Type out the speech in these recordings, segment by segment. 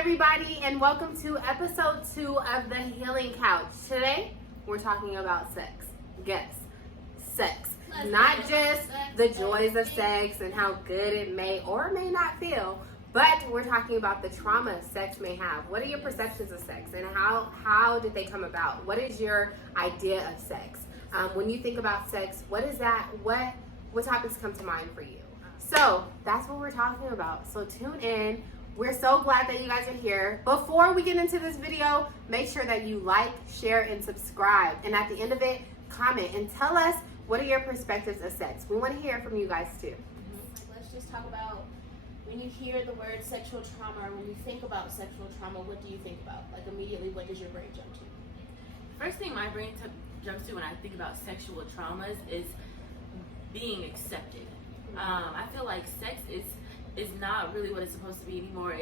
everybody, and welcome to episode 2 of the Healing Couch. Today, we're talking about sex. Yes, sex. Not just the joys of sex and how good it may or may not feel, but we're talking about the trauma sex may have. What are your perceptions of sex, and how did they come about? What is your idea of sex? When you think about sex, what is that? What topics come to mind for you? So that's what we're talking about. So tune in. We're so glad that you guys are here. Before we get into this video, make sure that you like, share, and subscribe. And at the end of it, comment and tell us what are your perspectives of sex. We want to hear from you guys too. Let's just talk about when you hear the word sexual trauma, or when you think about sexual trauma, what do you think about? Like immediately, what does your brain jump to? First thing my brain jumps to when I think about sexual traumas is being accepted. I feel like sex is not really what it's supposed to be anymore.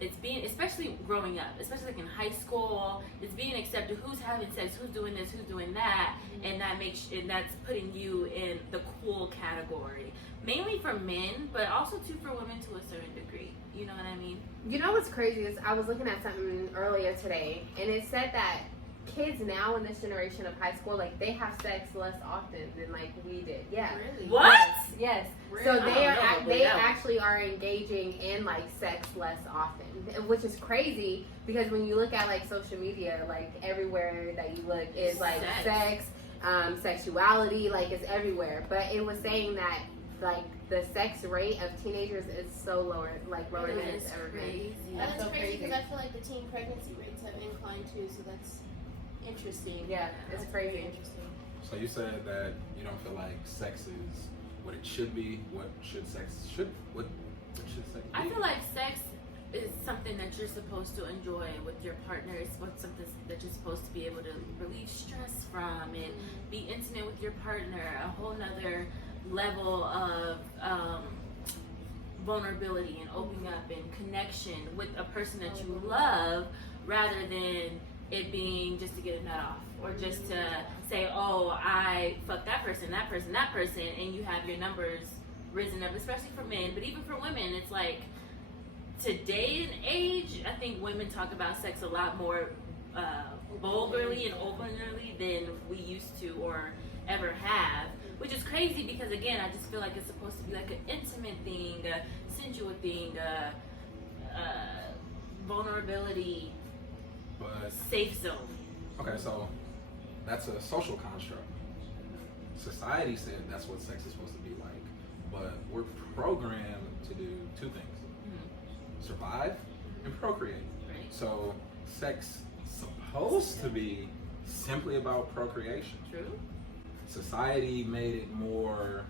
It's being, especially growing up, especially like in high school, it's being accepted. Who's having sex? Who's doing this? Who's doing that? And that's putting you in the cool category. Mainly for men, but also too for women to a certain degree. You know what I mean? You know what's crazy is I was looking at something earlier today, and it said that kids now in this generation of high school, like, they have sex less often than like we did. Yeah. Really? What? Yes. Really? So they Yeah. actually are engaging in like sex less often, which is crazy because when you look at like social media, like everywhere that you look is like sex, sexuality, like it's everywhere. But it was saying that like the sex rate of teenagers is so lower than it's ever been. That's so crazy because I feel like the teen pregnancy rates have inclined too, so that's interesting. Yeah, it's That's crazy. very interesting. So you said that you don't feel like sex is what it should be. What should sex be? I feel like sex is something that you're supposed to enjoy with your partner. It's something that you're supposed to be able to relieve stress from and be intimate with your partner. A whole nother level of vulnerability and opening up and connection with a person that you love, rather than it being just to get a nut off, or just to say, oh, I fucked that person, and you have your numbers risen up, especially for men, but even for women, it's like, today and age, I think women talk about sex a lot more vulgarly and openly than we used to or ever have, which is crazy because, again, I just feel like it's supposed to be like an intimate thing, a sensual thing, vulnerability, But safe zone. okay, so that's a social construct. Society said that's what sex is supposed to be like, but we're programmed to do two things: survive and procreate. Right. So sex supposed to be simply about procreation. True. Society made it more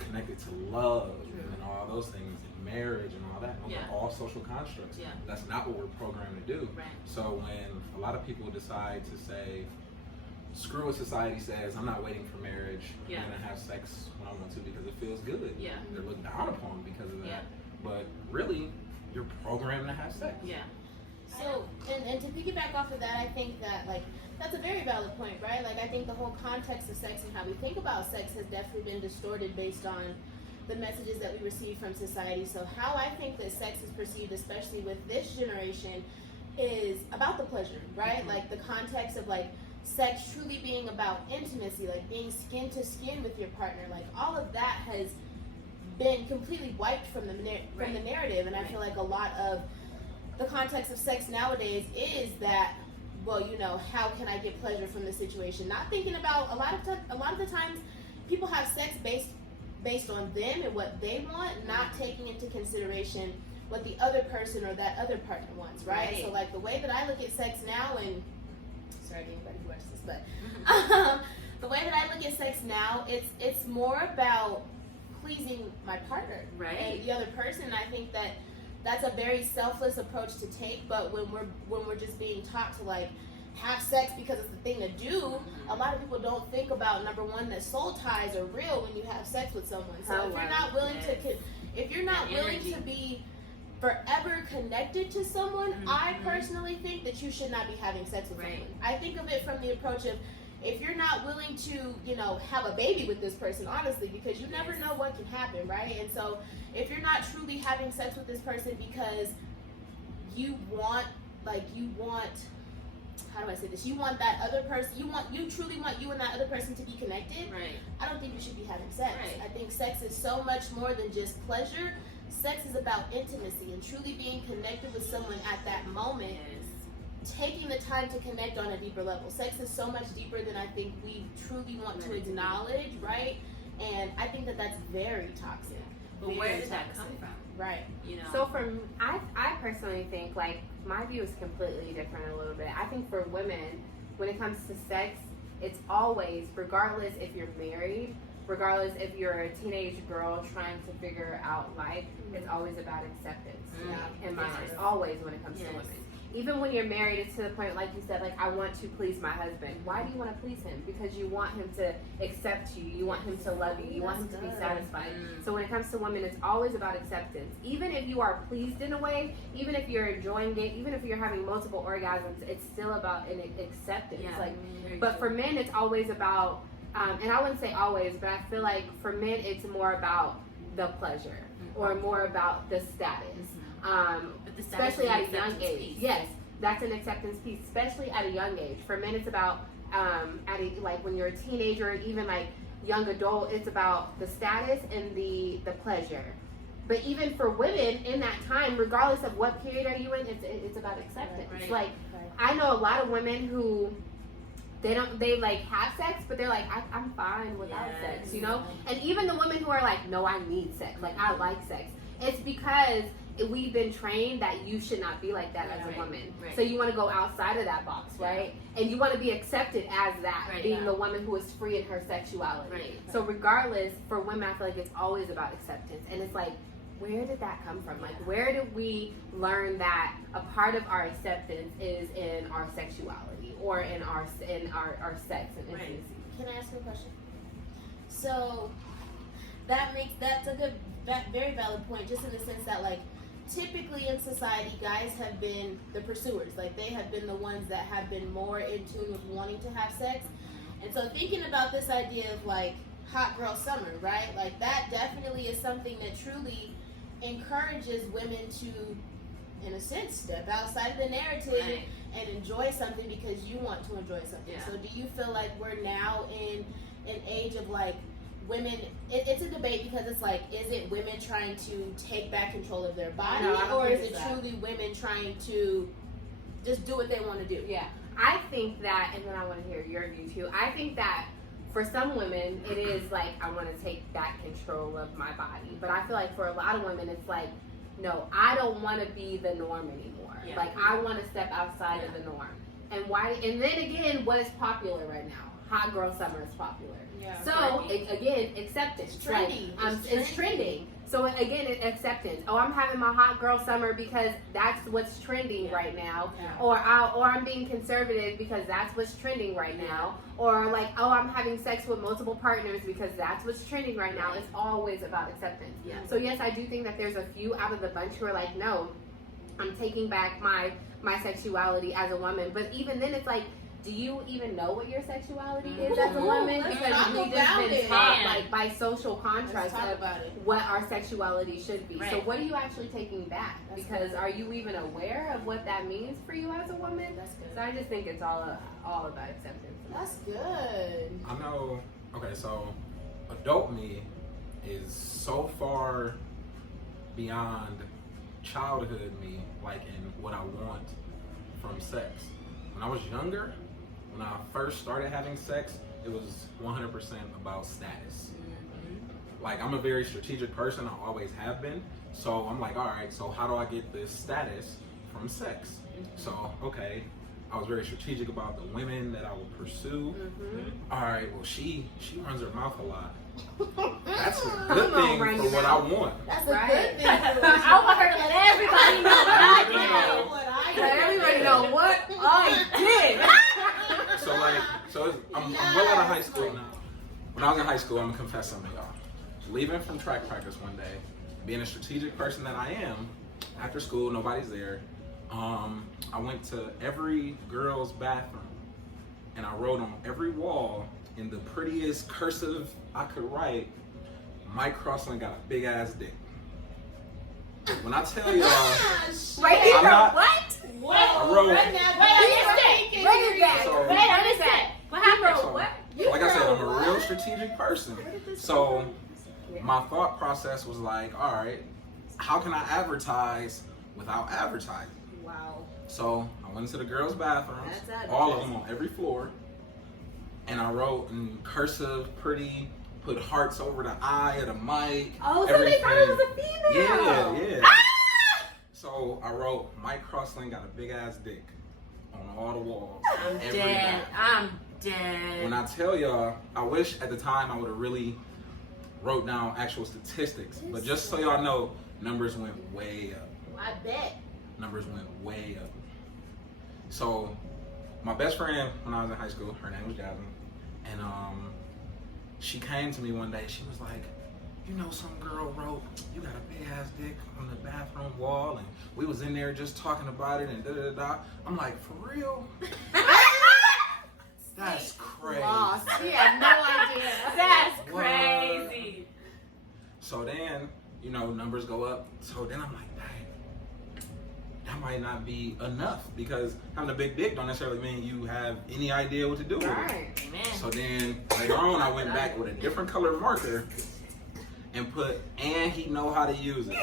connected to love and all those things, and marriage and all that. Those are all social constructs. Yeah. That's not what we're programmed to do. Right. So when a lot of people decide to say, screw what society says, I'm not waiting for marriage, I'm gonna have sex when I want to because it feels good. Yeah. They're looked down upon because of that. Yeah. But really, you're programmed to have sex. Yeah. So, and to piggyback off of that, I think that, like, that's a very valid point, right? Like, I think the whole context of sex and how we think about sex has definitely been distorted based on the messages that we receive from society. So how I think that sex is perceived, especially with this generation, is about the pleasure, right? Like, the context of, like, sex truly being about intimacy, like being skin to skin with your partner. Like, all of that has been completely wiped from the narrative. And I feel like a lot of the context of sex nowadays is that, well, you know, how can I get pleasure from this situation? Not thinking about a lot of the times people have sex based on them and what they want, not taking into consideration what the other person or that other partner wants, right? So like the way that I look at sex now, and sorry to anybody who watches this, but the way that I look at sex now, it's more about pleasing my partner, right, and the other person. I think that that's a very selfless approach to take, but when we're just being taught to like have sex because it's the thing to do, a lot of people don't think about, number one, that soul ties are real when you have sex with someone. So if you're not willing to be forever connected to someone, I personally think that you should not be having sex with someone. I think of it from the approach of, if you're not willing to, you know, have a baby with this person, honestly, because you never know what can happen, right? And so if you're not truly having sex with this person because you want, how do I say this? You want that other person, you truly want you and that other person to be connected. Right. I don't think you should be having sex. Right. I think sex is so much more than just pleasure. Sex is about intimacy and truly being connected with someone at that moment. Yes. Taking the time to connect on a deeper level. Sex is so much deeper than I think we truly want to acknowledge, right? And I think that that's very toxic. But where does that come from? Right. You know. So I personally think, like, my view is completely different a little bit. I think for women, when it comes to sex, it's always, regardless if you're married, regardless if you're a teenage girl trying to figure out life, it's always about acceptance. In my mind, always when it comes to women. Even when you're married, it's to the point, like you said, like, I want to please my husband. Why do you want to please him? Because you want him to accept you. You want him to love you. You want him to be satisfied. So when it comes to women, it's always about acceptance. Even if you are pleased in a way, even if you're enjoying it, even if you're having multiple orgasms, it's still about an acceptance. But for men, it's always about, and I wouldn't say always, but I feel like for men, it's more about the pleasure or more about the status. Especially at a young age. Yes, that's an acceptance piece, especially at a young age. For men, it's about like when you're a teenager, or even like young adult, it's about the status and the pleasure. But even for women in that time, regardless of what period are you in, it's about acceptance. Like, I know a lot of women who they like have sex, but they're like, I'm fine without sex, you know? And even the women who are like, no, I need sex, like, I like sex. It's because we've been trained that you should not be like that as a woman. So you want to go outside of that box, right? And you want to be accepted as that, being the woman who is free in her sexuality. So regardless, for women, I feel like it's always about acceptance. And it's like, where did that come from? Like, where did we learn that a part of our acceptance is in our sexuality or in our sex and intimacy? Can I ask you a question? So that's a good, very valid point, just in the sense that, like, typically in society, guys have been the pursuers. Like, they have been the ones that have been more in tune with wanting to have sex. And so thinking about this idea of, like, hot girl summer, right? Like, that definitely is something that truly encourages women to, in a sense, step outside of the narrative and enjoy something because you want to enjoy something. So do you feel like we're now in an age of, like, women, it's a debate because it's like, is it women trying to take back control of their body, or is it truly women trying to just do what they want to do? I think that, and then I want to hear your view too, I think that for some women, it is like, I want to take back control of my body. But I feel like for a lot of women, it's like, no, I don't want to be the norm anymore. Like, I want to step outside of the norm. And why? And then again, what is popular right now? Hot girl summer is popular. So again, acceptance. It's trendy. It's trending. So again, acceptance. Oh, I'm having my hot girl summer because that's what's trending right now. Or I'm being conservative because that's what's trending right now. Or like, oh, I'm having sex with multiple partners because that's what's trending right now. It's always about acceptance. So yes, I do think that there's a few out of the bunch who are like, no, I'm taking back my sexuality as a woman. But even then, it's like, do you even know what your sexuality is as a woman? Because we've just been taught, like, by social contracts of what our sexuality should be. So what are you actually taking back? Because are you even aware of what that means for you as a woman? So I just think it's all about acceptance. That's good. I know. Okay, so adult me is so far beyond childhood me, like, in what I want from sex. When I was younger, when I first started having sex, it was 100% about status. Like, I'm a very strategic person, I always have been. So I'm like, all right, so how do I get this status from sex? So, okay, I was very strategic about the women that I would pursue. All right, well, she runs her mouth a lot. That's a good thing for what I want. That's a good thing. I want her to let everybody know what I did. Let everybody know what I did. I'm well out of high school now. When I was in high school, I'm gonna confess something to y'all. Leaving from track practice one day, being a strategic person that I am, after school, nobody's there. I went to every girl's bathroom and I wrote on every wall in the prettiest cursive I could write, Mike Crossland got a big ass dick. When I tell y'all, Right here, I'm not- what? Whoa, I wrote- run that back. Bring it back. So- Wait, I missed that. What happened? So, What? like I said, I'm a real strategic person. So my thought process was like, all right, how can I advertise without advertising? Wow. So I went to the girls' bathrooms, That's all of them on every floor, and I wrote in cursive, pretty, put hearts over the eye of the mic. Oh, so they thought it was a female. Yeah. So I wrote, Mike Crossley got a big ass dick on all the walls. I'm every dead. bathroom. I'm dead. When I tell y'all, I wish at the time I would have really wrote down actual statistics. But just so y'all know, numbers went way up. I bet. Numbers went way up. So my best friend when I was in high school, her name was Jasmine, and she came to me one day. She was like, you know, some girl wrote, you got a big ass dick on the bathroom wall, and we was in there just talking about it and da da da. I'm like, for real? That's crazy. Lost. She had no idea. That's What? crazy. So then, you know, numbers go up. So then I'm like, dang, that might not be enough, because having a big dick don't necessarily mean you have any idea what to do with it. Right. Amen. So then later on, I went back with a different color marker and put, and he know how to use it.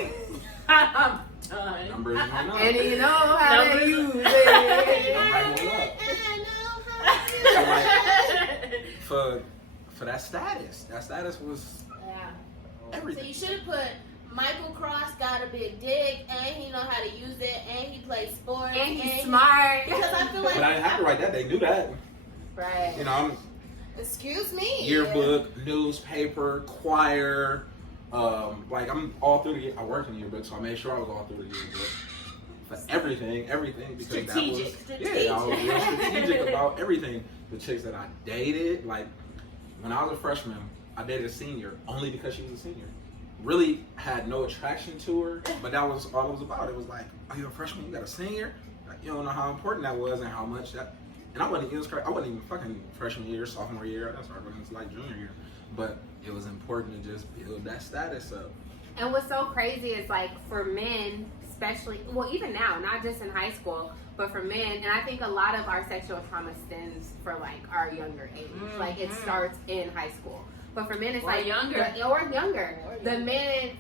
I'm done. Numbers went up. And you know how to Numbers- use it. Numbers went up. I know So how like, for that status was Yeah. So everything. you should have put Michael Cross got a big dick and he know how to use it and he plays sports And he's smart. Because I feel like But I didn't have to write that. They knew that. Right. You know, I'm excuse me. yearbook, newspaper, choir. Like I'm all through the year. I worked in the yearbook, so I made sure I was all through the yearbook. For everything, because Strategic. that was yeah, I was real strategic about everything. The chicks that I dated, like when I was a freshman, I dated a senior only because she was a senior. Really had no attraction to her, but that was all it was about. It was like, are you a freshman? You got a senior? Like, you don't know how important that was and how much that. And I wasn't even fucking freshman year, sophomore year. I started working like junior year, but it was important to just build that status up. And what's so crazy is like for men, especially, well, even now, not just in high school, but for men, and I think a lot of our sexual trauma stems for like our younger age. Like it starts in high school. But for men, it's Or like younger. Or younger.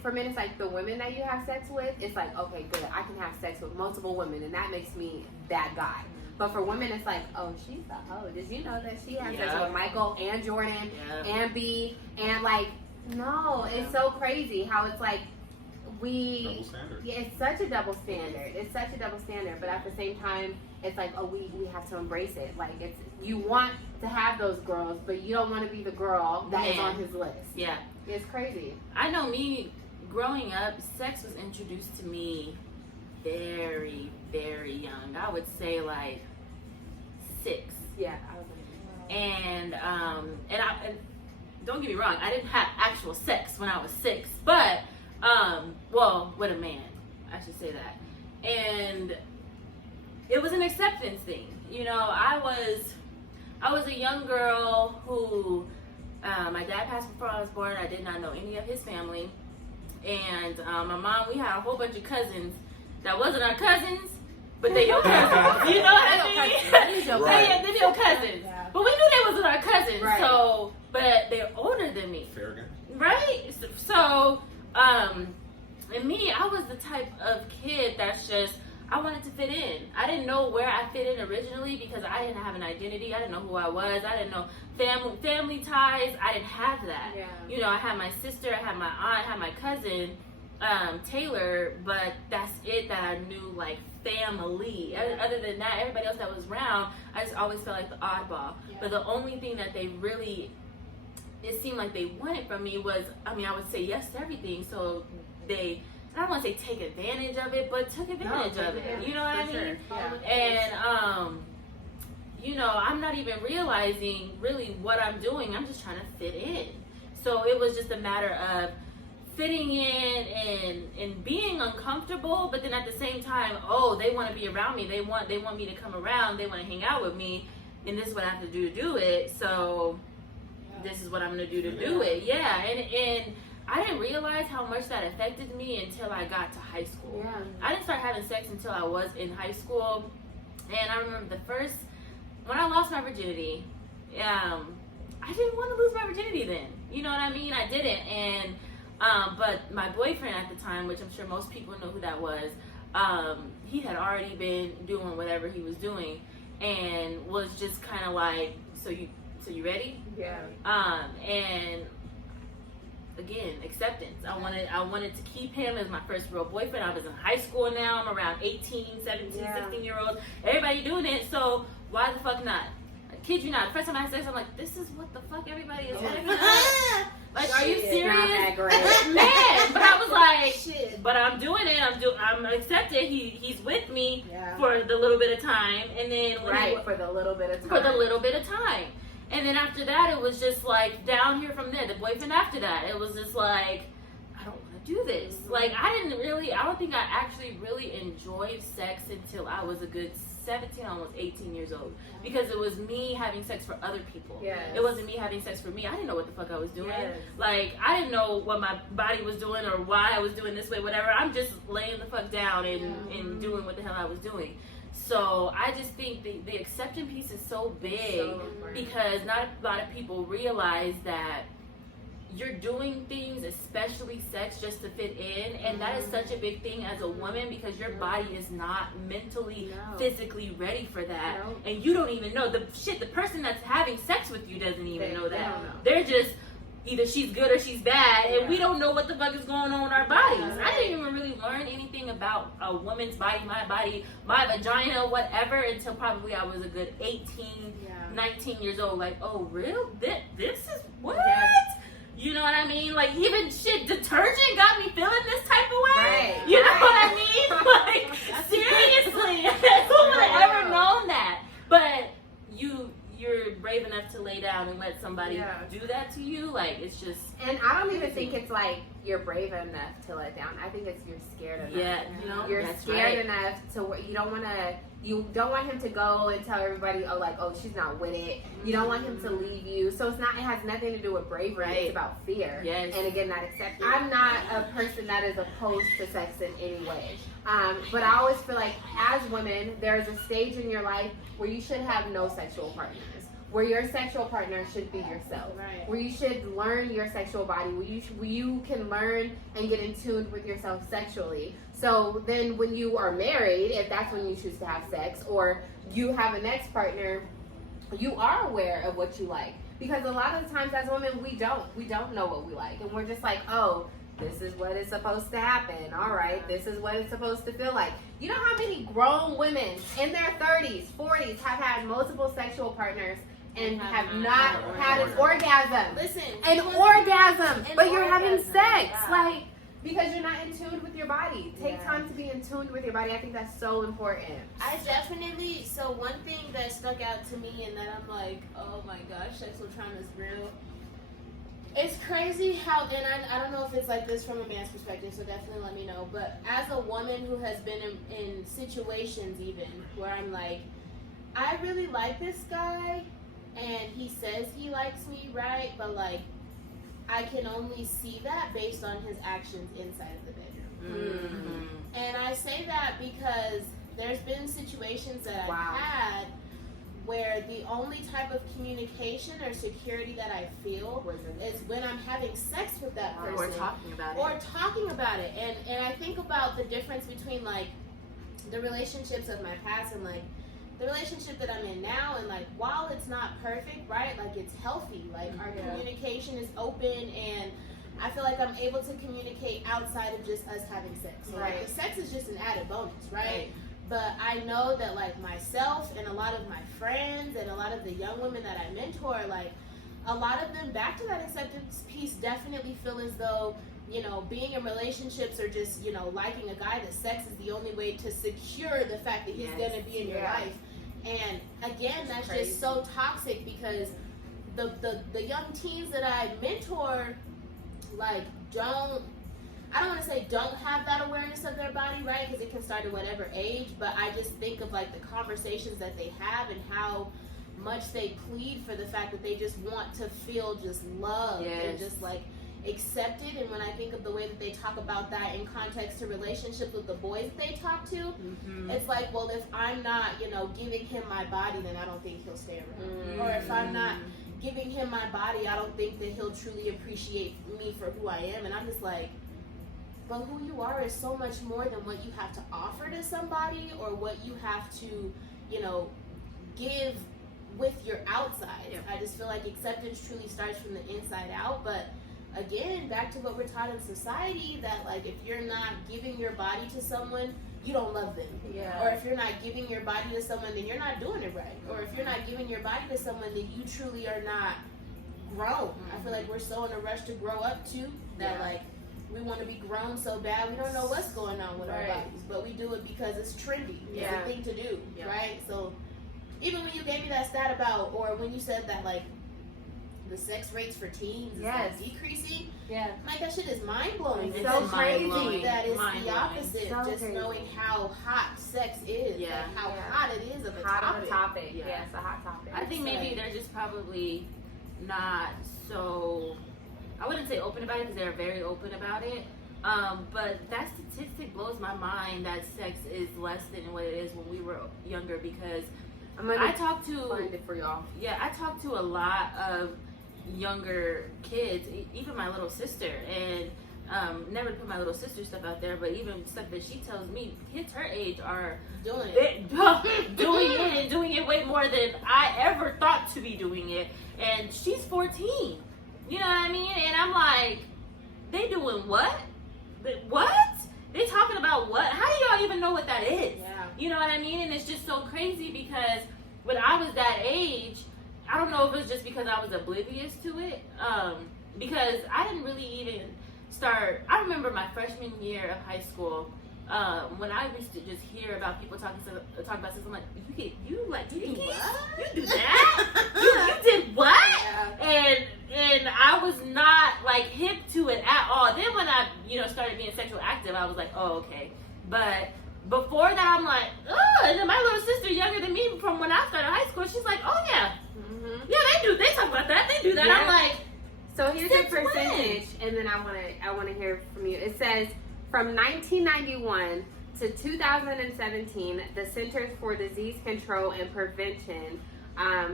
For men, it's like the women that you have sex with. It's like, okay, good. I can have sex with multiple women, and that makes me that guy. But for women, it's like, oh, she's a hoe. Did you know that she has sex Yeah. with Michael and Jordan Yeah. and B and like, no, it's so crazy how it's like Double standard. yeah, it's such a double standard. It's such a double standard, but at the same time, it's like, oh, we have to embrace it. Like, it's you want to have those girls, but you don't want to be the girl that is Man. on his list. Yeah. It's crazy. I know me, growing up, sex was introduced to me very, very young. I would say like 6. Yeah, I was like, And don't get me wrong, I didn't have actual sex when I was 6, but well, with a man, I should say that. And it was an acceptance thing. You know, I was a young girl who my dad passed before I was born. I did not know any of his family. And my mom, we had a whole bunch of cousins that wasn't our cousins, but they your cousins. You know what I mean? Right. They're your cousins. Yeah. But we knew they wasn't our cousins. Right. So, but they're older than me. Fair game. Right? So, and me, I was the type of kid that's just, I wanted to fit in. I didn't know where I fit in originally because I didn't have an identity. I didn't know who I was. I didn't know family ties. I didn't have that. Yeah. You know, I had my sister, I had my aunt, I had my cousin, Taylor, but that's it that I knew, like, family. Other than that, everybody else that was around, I just always felt like the oddball. Yeah. But the only thing that they really, it seemed like they wanted from me was, I mean, I would say yes to everything. So they, I don't want to say take advantage of it, but took advantage of it. You know what I mean? Sure. Yeah. And, you know, I'm not even realizing really what I'm doing. I'm just trying to fit in. So it was just a matter of fitting in and being uncomfortable, but then at the same time, oh, they want to be around me. They want me to come around. They want to hang out with me, and this is what I have to do to do it. So this is what I'm gonna do to do it. Yeah, and I didn't realize how much that affected me until I got to high school. Yeah. I didn't start having sex until I was in high school. And I remember when I lost my virginity, I didn't want to lose my virginity then. You know what I mean? I didn't. And, but my boyfriend at the time, which I'm sure most people know who that was, he had already been doing whatever he was doing and was just kind of like, so you ready? Yeah. And again, acceptance. I wanted to keep him as my first real boyfriend. I was in high school now. I'm around 18, 17, 16-year-olds. Everybody doing it, so why the fuck not? I kid you not. The first time I had sex, I'm like, this is what the fuck everybody is having. Like, are you serious? Not that great. Man, but I was like, Shit. but I'm doing it. I'm accepted. He's with me Yeah. for the little bit of time, and then when For the little bit of time. for the little bit of time. And then after that, it was just like down here from there. The boyfriend after that, it was just like, I don't want to do this. Like, I don't think I actually really enjoyed sex until I was a good 17, almost 18 years old. Because it was me having sex for other people. Yes. It wasn't me having sex for me. I didn't know what the fuck I was doing. Yes. Like, I didn't know what my body was doing or why I was doing this way, whatever. I'm just laying the fuck down and doing what the hell I was doing. So I just think the acceptance piece is so big because not a lot of people realize that you're doing things, especially sex, just to fit in, and that is such a big thing as a woman because your body is not mentally, physically ready for that, and you don't even know the person that's having sex with you doesn't even know that. They're just either she's good or she's bad, and we don't know what the fuck is going on in our bodies. I didn't even really learn anything about a woman's body, my vagina, whatever, until probably I was a good 18, 19 years old. Like, oh, real? This is what? You know what I mean? Like, even detergent got me feeling this type of way. Right. You know what I mean? Like, seriously. Who would have ever known that? But you're brave enough to lay down and let somebody do that to you. Like, it's just. And I don't even think it's like you're brave enough to let down. I think it's you're scared enough. Yeah, you're scared enough to you don't want him to go and tell everybody, oh, she's not with it. You don't want him to leave you. So it has nothing to do with bravery. Right. It's about fear. Yes. And again, not acceptance. I'm not a person that is opposed to sex in any way. But I always feel like as women, there's a stage in your life where you should have no sexual partners. Where your sexual partner should be yourself. Right. Where you should learn your sexual body. Where you can learn and get in tune with yourself sexually. So then when you are married, if that's when you choose to have sex, or you have an ex-partner, you are aware of what you like. Because a lot of the times as women, we don't know what we like. And we're just like, oh, this is what is supposed to happen. All right, this is what it's supposed to feel like. You know how many grown women in their 30s, 40s have had multiple sexual partners and have not had an orgasm? Listen, An orgasm, but you're having orgasm, sex. yeah. Like, because you're not in tune with your body. Take time to be in tune with your body. I think that's so important. So one thing that stuck out to me and that I'm like, oh my gosh, sexual trauma is real. It's crazy how, and I don't know if it's like this from a man's perspective, so definitely let me know, but as a woman who has been in situations even where I'm like, I really like this guy, and he says he likes me, right? But like, I can only see that based on his actions inside of the bedroom. Mm-hmm. And I say that because there's been situations that I've had where the only type of communication or security that I feel is when I'm having sex with that person. Or talking about it. And I think about the difference between like the relationships of my past and like the relationship that I'm in now, and like while it's not perfect, right, like it's healthy, like our communication is open, and I feel like I'm able to communicate outside of just us having sex. So like the sex is just an added bonus, right? But I know that like myself and a lot of my friends and a lot of the young women that I mentor, like a lot of them, back to that acceptance piece, definitely feel as though, you know, being in relationships or just, you know, liking a guy, that sex is the only way to secure the fact that he's going to be in your life. And again, that's just so toxic because the young teens that I mentor, like, I don't want to say don't have that awareness of their body, right? Because it can start at whatever age, but I just think of like the conversations that they have and how much they plead for the fact that they just want to feel just love and just like accepted, and when I think of the way that they talk about that in context to relationships with the boys they talk to, it's like, well, if I'm not, giving him my body, then I don't think he'll stay around. Or if I'm not giving him my body, I don't think that he'll truly appreciate me for who I am. And I'm just like, but who you are is so much more than what you have to offer to somebody or what you have to, give with your outside. Yeah. I just feel like acceptance truly starts from the inside out. But again, back to what we're taught in society, that like if you're not giving your body to someone, you don't love them. Yeah. Or if you're not giving your body to someone, then you're not doing it right. Or if you're not giving your body to someone, then you truly are not grown. I feel like we're so in a rush to grow up too, that like we want to be grown so bad we don't know what's going on with our bodies, but we do it because it's trendy. It's a thing to do, right? So even when you gave me that stat about, or when you said that like the sex rates for teens is like decreasing, like that shit is mind blowing. It's so crazy. That is the opposite. So just crazy. Knowing how hot sex is, like how hot it is of a topic. Yeah, it's a hot topic. I think maybe they're just probably not so, I wouldn't say open about it because they're very open about it. But that statistic blows my mind that sex is less than what it is when we were younger, because I talk to find it for y'all. Yeah, I talk to a lot of younger kids, even my little sister, and never to put my little sister stuff out there, but even stuff that she tells me, kids her age are doing it and doing it way more than I ever thought to be doing it. And she's 14. You know what I mean? And I'm like, they doing what? What? They talking about what? How do y'all even know what that is? Yeah. You know what I mean? And it's just so crazy because when I was that age, I don't know if it was just because I was oblivious to it, because I didn't really even start. I remember my freshman year of high school, when I used to just hear about people talk about this. I'm like, you do what? You do that? you did what? Yeah. And I was not like hip to it at all. Then when I started being sexual active, I was like, oh, okay. But before that, I'm like, oh. And then my little sister, younger than me, from when I started high school, she's like, oh yeah, yeah, they talk about that, they do that. Yeah. I'm like, so here's the percentage, and then I want to hear from you. It says from 1991 to 2017, the Centers for Disease Control and Prevention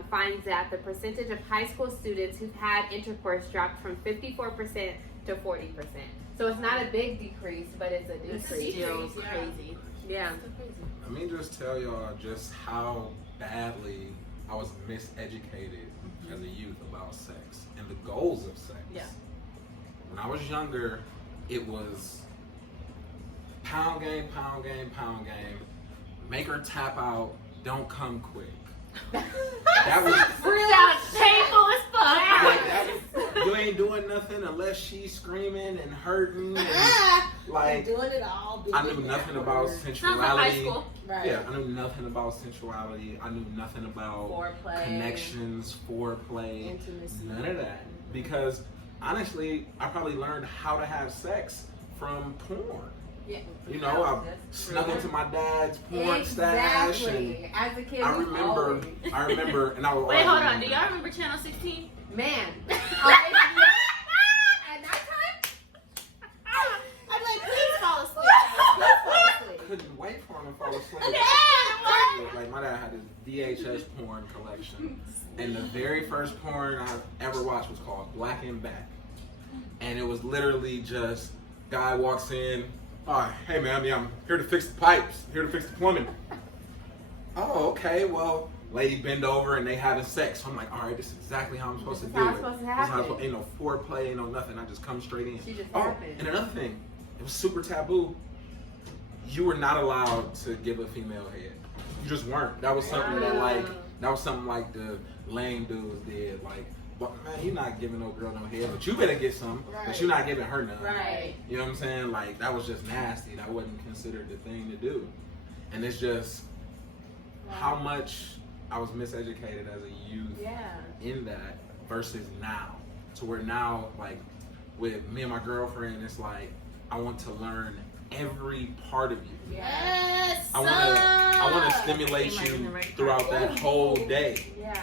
finds that the percentage of high school students who've had intercourse dropped from 54% to 40%. So it's not a big decrease, but it's a decrease. Still crazy. Yeah. Let me just tell y'all just how badly I was miseducated as a youth about sex and the goals of sex. Yeah. When I was younger, it was pound game, pound game, pound game. Make her tap out, don't come quick. That was painful as fuck. you ain't doing nothing unless she's screaming and hurting and like doing it all. I knew nothing about Sounds like sensuality. high school. Right. Yeah, I knew nothing about sensuality. I knew nothing about Foreplay. connections, foreplay, Intimacy. none of that. Because honestly, I probably learned how to have sex from porn. Yeah. You know, I snuck into my dad's porn stash, and As a kid, I remember, and I would Wait, hold always on. Do y'all remember Channel 16? man. At that time, I'm like, please fall asleep. Please fall asleep. couldn't wait for him to fall asleep. Yeah, Like my dad had this VHS porn collection, and the very first porn I ever watched was called Black and Back, and it was literally just guy walks in. All right, hey man, I'm here to fix the pipes, here to fix the plumbing. Oh, okay, well, lady bend over and they having sex. So I'm like, all right, this is exactly how I'm supposed to do how it. it's supposed to This is how happen. ain't no foreplay, ain't no nothing. I just come straight in. She just oh, happened. and another thing, it was super taboo. You were not allowed to give a female head. You just weren't. That was something like the lame dudes did. Like, but man, you're not giving no girl no head, but you better get some. But you're not giving her none. Right. You know what I'm saying? Like, that was just nasty. That wasn't considered the thing to do. And it's just how much I was miseducated as a youth in that versus now. To where now, like, with me and my girlfriend, it's like, I want to learn every part of you. Yes. I want to stimulate you throughout that whole day. Yeah.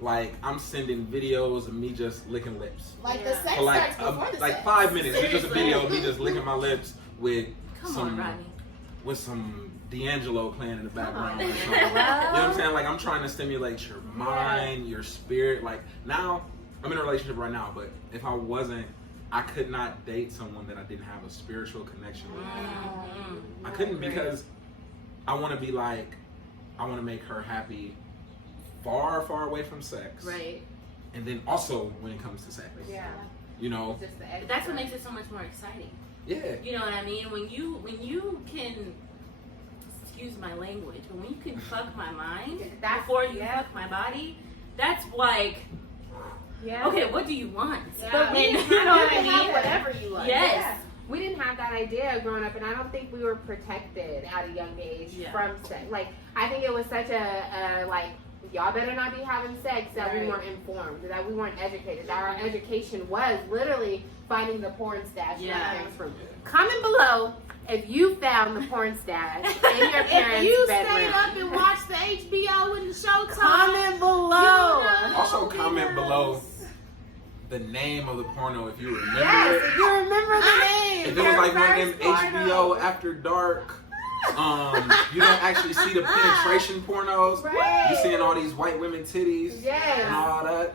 like I'm sending videos of me just licking lips. Like the sex For like starts before the like sex. 5 minutes. It's just a Seriously. video of me just licking my lips with Come on, Rodney. with some D'Angelo playing in the background. on. Or something. You know what I'm saying? Like I'm trying to stimulate your mind, your spirit. Like now, I'm in a relationship right now, but if I wasn't, I could not date someone that I didn't have a spiritual connection with. I couldn't because I want to be like, I want to make her happy far, far away from sex. Right. And then also when it comes to sex. Yeah. You know? It's just the But that's what makes it so much more exciting. Yeah. You know what I mean? When you can, excuse my language, but when you can fuck my mind before you fuck my body, that's like, okay, what do you want? But we And didn't you have know what that I mean? idea. Whatever you like. Yes. Yeah. We didn't have that idea growing up, and I don't think we were protected at a young age from sex. Like, I think it was such a like, y'all better not be having sex, that we weren't informed, that we weren't educated, that our education was literally finding the porn stash in our parents' room. Comment below if you found the porn stash in your parents' If you bedroom. stayed up and watched the HBO and the Showtime. Comment below. Also comment below the name of the porno if you remember Yes, it. if you remember the name. If it was like one of them HBO After Dark, you don't actually see the penetration pornos. Right. You seeing all these white women titties Yes. and all that.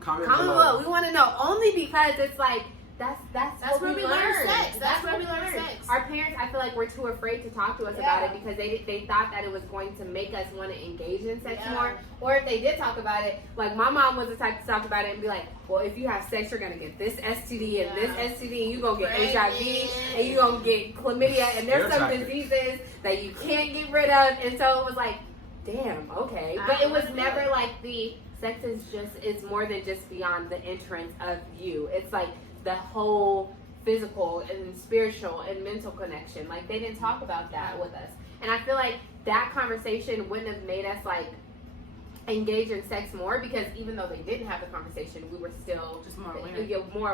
Comment Comment below. below. We want to know only because it's like that's That's what where we learn learned. sex. That's where what we learn sex. Our parents, I feel like, were too afraid to talk to us about it because they thought that it was going to make us want to engage in sex more. Or if they did talk about it, like my mom was the type to talk about it and be like, well, if you have sex, you're gonna get this STD and this STD, and you're gonna get HIV and you're gonna get chlamydia, and there's some diseases that you can't get rid of. And so it was like, damn, okay. But it was never like the sex is more than just beyond the entrance of you. It's like the whole physical and spiritual and mental connection. Like they didn't talk about that with us. And I feel like that conversation wouldn't have made us like engage in sex more, because even though they didn't have the conversation, we were still just more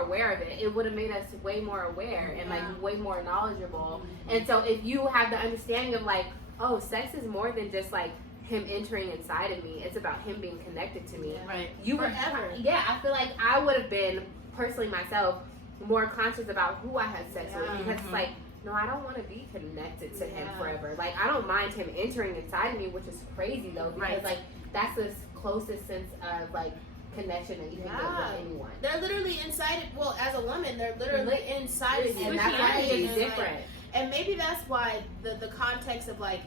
aware of it. It would have made us way more aware and like way more knowledgeable. And so if you have the understanding of like, oh, sex is more than just like him entering inside of me, it's about him being connected to me. Right. You would, I feel like I would have been personally myself more conscious about who I had sex with, because it's like, no, I don't want to be connected to him forever. Like I don't mind him entering inside of me, which is crazy though, because like that's the closest sense of like connection that you can get with anyone. They're literally inside of, well, as a woman, they're literally inside of you. And that's why it's different. And maybe that's why the context of like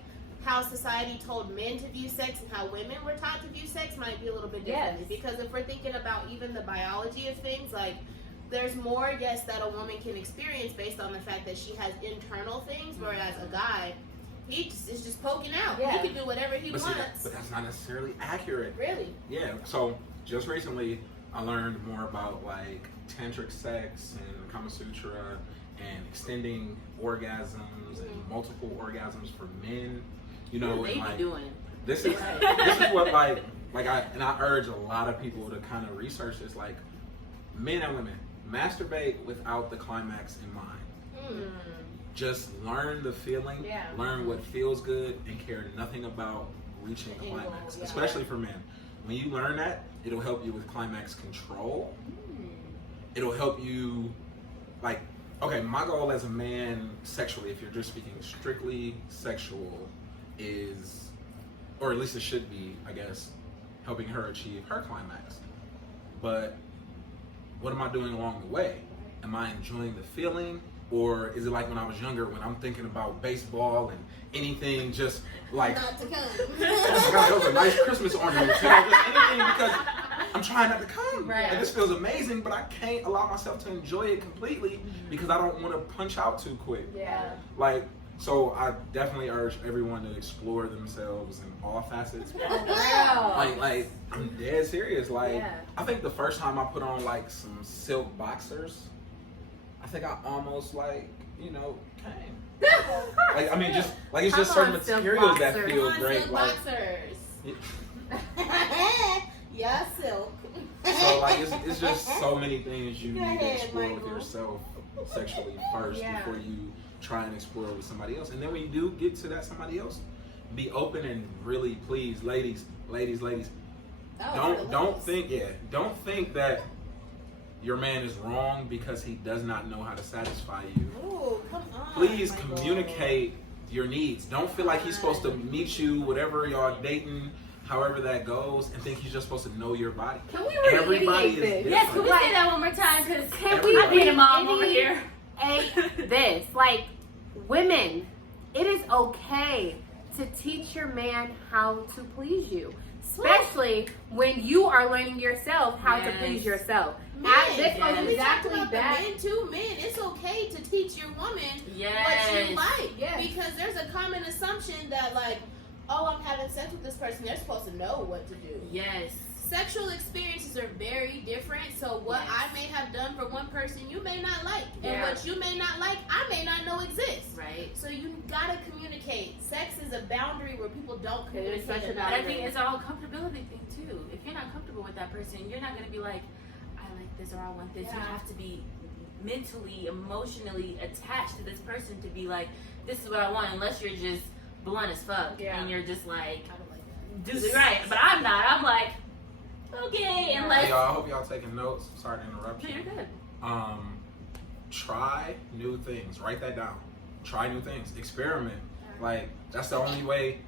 how society told men to view sex and how women were taught to view sex might be a little bit different. Because if we're thinking about even the biology of things, like there's more, yes, that a woman can experience based on the fact that she has internal things, whereas a guy, he is just poking out. He can do whatever he wants. But that's not necessarily accurate. Really? Yeah. So just recently, I learned more about like tantric sex and Kama Sutra and extending orgasms and multiple orgasms for men. You know, what they like, be doing. This is what like I urge a lot of people to kind of research this. Like men and women, masturbate without the climax in mind. Just learn the feeling, learn what feels good, and care nothing about reaching climax. Especially for men. When you learn that, it'll help you with climax control. It'll help you, like, okay, my goal as a man sexually, if you're just speaking strictly sexual, is, or at least it should be, I guess, helping her achieve her climax. But what am I doing along the way? Am I enjoying the feeling? Or is it like when I was younger, when I'm thinking about baseball and anything just like, Not to come. oh my God, that was a nice Christmas ornament. You know, just anything, because I'm trying not to come. Right. Like, this feels amazing, but I can't allow myself to enjoy it completely because I don't want to punch out too quick. Yeah. Like, so I definitely urge everyone to explore themselves in all facets. Like I'm dead serious. Like, I think the first time I put on like some silk boxers, I think I almost like, you know, came. Like, I mean, just like it's just certain materials that feel great. Like, boxers. Yeah, silk. so like it's just so many things you need to explore with yourself sexually first before you try and explore with somebody else. And then when you do get to that somebody else, be open and really, please, ladies, Don't think that your man is wrong because he does not know how to satisfy you. Ooh, come on. Please communicate your needs. Don't feel like he's supposed to meet you, whatever y'all dating, however that goes, and think he's just supposed to know your body. Can we Everybody is this? different. Yes, can we say that one more time? Because Can we I need a mom over here. this? Like, women, it is okay to teach your man how to please you. Especially when you are learning yourself how to please yourself. Men, This goes and we talked exactly about back. the men too. Men, it's okay to teach your woman what Yes. you like. Yes. Because there's a common assumption that like, oh, I'm having sex with this person, they're supposed to know what to do. Yes. Sexual experiences are very different, so what Yes. I may have done for one person, you may not like. And Yeah. what you may not like, I may not know exists. Right. So you gotta communicate. Sex is a boundary where people don't It is communicate. such a enough. But I think it's all comfortability thing too. If you're not comfortable with that person, you're not gonna be like, I like this or I want this. You Yeah. have to be mentally, emotionally attached to this person to be like, this is what I want. Unless you're just blunt as fuck Yeah. and you're just like, I don't like that. do it right. But I'm not. I'm like, okay, unless. Hey, y'all, I hope y'all taking notes. Sorry to interrupt No, you. you're good. Try new things. Write that down. Try new things. Experiment. Like, that's the only way.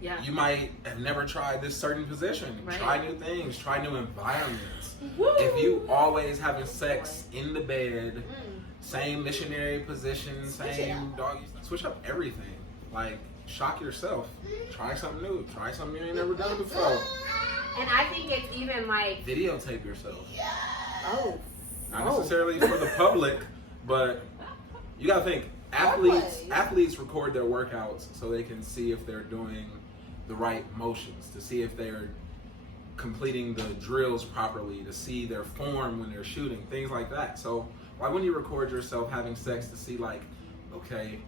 Yeah. You might have never tried this certain position. Right. Try new things. Try new environments. Woo! If you always having sex in the bed, Mm. same missionary position, Switch it same doggy, switch up everything. Like, shock yourself. Try something new. Try something you ain't never done before. And I think it's even like, Videotape yourself. oh, Not necessarily for the public, but you gotta think. Athletes record their workouts so they can see if they're doing the right motions, to see if they're completing the drills properly, to see their form when they're shooting, things like that. So why wouldn't you record yourself having sex to see like, okay,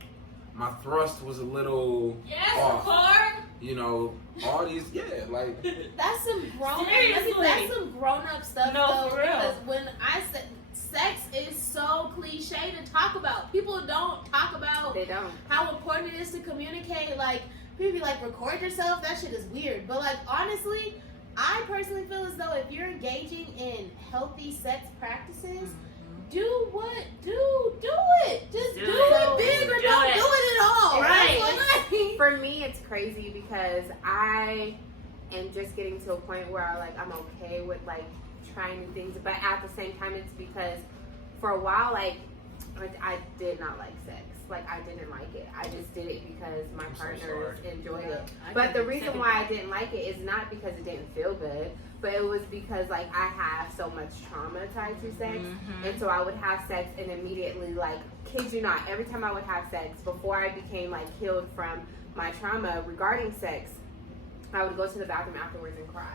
my thrust was a little Yes, off. Clark. You know, all these, like, That's some grown. Seriously. That's some grown up stuff. No, though, for real. Because when I said sex is so cliche to talk about, people don't talk about they don't. how important it is to communicate. Like people be like, record yourself. That shit is weird. But like honestly, I personally feel as though if you're engaging in healthy sex practices, do it. Just do it big or Do don't it. do it at all. Right. That's what I- For me, it's crazy because I am just getting to a point where I'm okay with like trying new things, but at the same time, it's because for a while, like I did not like sex. Like I didn't like it. I just did it because my I'm so partners enjoyed it. I But can the do reason second why I part. didn't like it is not because it didn't feel good, but it was because like I have so much trauma tied to sex, and so I would have sex and immediately, like, kid you not, every time I would have sex, before I became like healed from my trauma regarding sex, I would go to the bathroom afterwards and cry.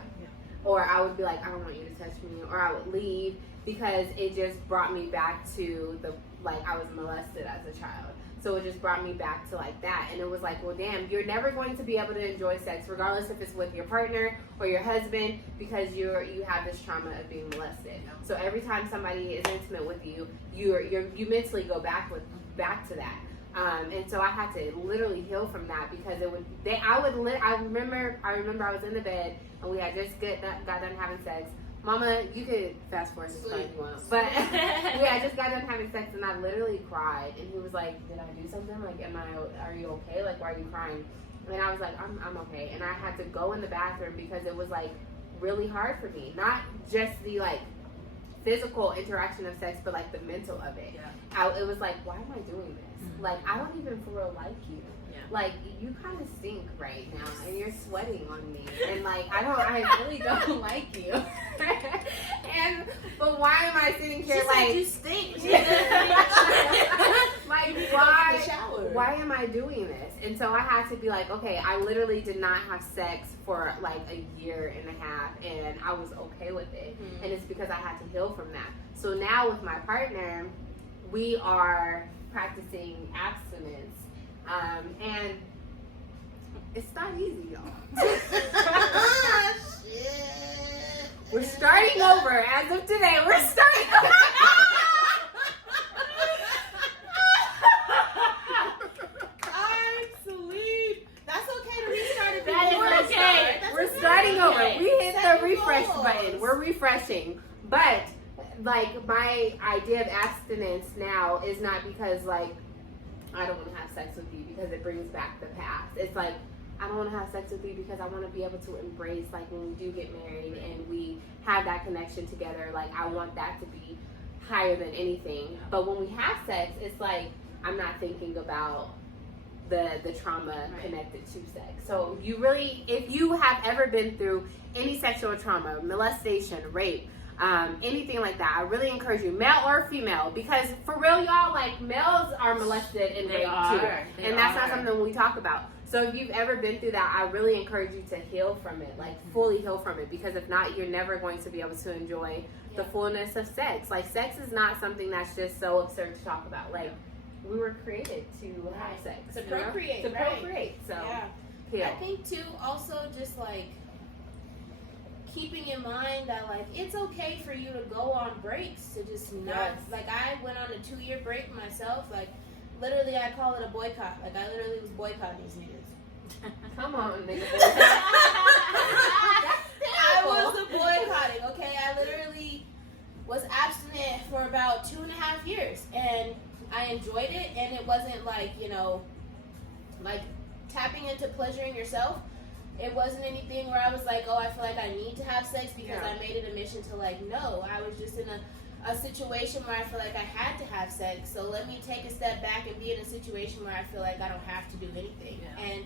Or I would be like, I don't want you to touch me, or I would leave because it just brought me back to the, like, I was molested as a child. So it just brought me back to like that. And it was like, well, damn, you're never going to be able to enjoy sex, regardless if it's with your partner or your husband, because you have this trauma of being molested. So every time somebody is intimate with you, you mentally go back to that. And so I had to literally heal from that because I remember I was in the bed and we had just got done having sex. Mama, you could fast forward this part if you want. But I just got done having sex and I literally cried. And he was like, did I do something? Like, are you okay? Like, why are you crying? And I was like, I'm okay. And I had to go in the bathroom because it was like really hard for me. Not just the like physical interaction of sex, but like the mental of it. It was like, why am I doing this? Like, I don't even for real like you. Like, you kind of stink right now, and you're sweating on me, and like, I really don't like you. But why am I sitting here like, you stink. like why am I doing this? And so I had to be like, okay, I literally did not have sex for like a year and a half, and I was okay with it, and it's because I had to heal from that. So now with my partner, we are practicing abstinence. And it's not easy, y'all. Shit. We're starting over. As of today, we're starting over. I'm sweet. That's okay to restart it. That is okay. We're starting starting over. We hit Set the refresh goals. button. We're refreshing. But like my idea of abstinence now is not because like I don't want to have sex with you because it brings back the past. It's like I don't want to have sex with you because I want to be able to embrace like when we do get married and we have that connection together. Like I want that to be higher than anything. But when we have sex, it's like I'm not thinking about the trauma connected to sex. So you really, if you have ever been through any sexual trauma, molestation, rape, anything like that, I really encourage you, male or female, because for real, y'all, like males are molested and raped too, and that's not something we talk about. So if you've ever been through that, I really encourage you to heal from it, like fully heal from it, because if not, you're never going to be able to enjoy the fullness of sex. Like sex is not something that's just so absurd to talk about. Like we were created to have sex, to procreate, to procreate. So heal. I think too, also just like keeping in mind that like it's okay for you to go on breaks, to just not like I went on a 2-year break myself. Like literally, I call it a boycott. Like I literally was boycotting these niggas. Come on, nigga. I was boycotting. Okay, I literally was abstinent for about 2.5 years, and I enjoyed it. And it wasn't like, you know, like tapping into pleasuring yourself. It wasn't anything where I was like, oh, I feel like I need to have sex because I made it a mission to like, no, I was just in a situation where I feel like I had to have sex. So let me take a step back and be in a situation where I feel like I don't have to do anything. And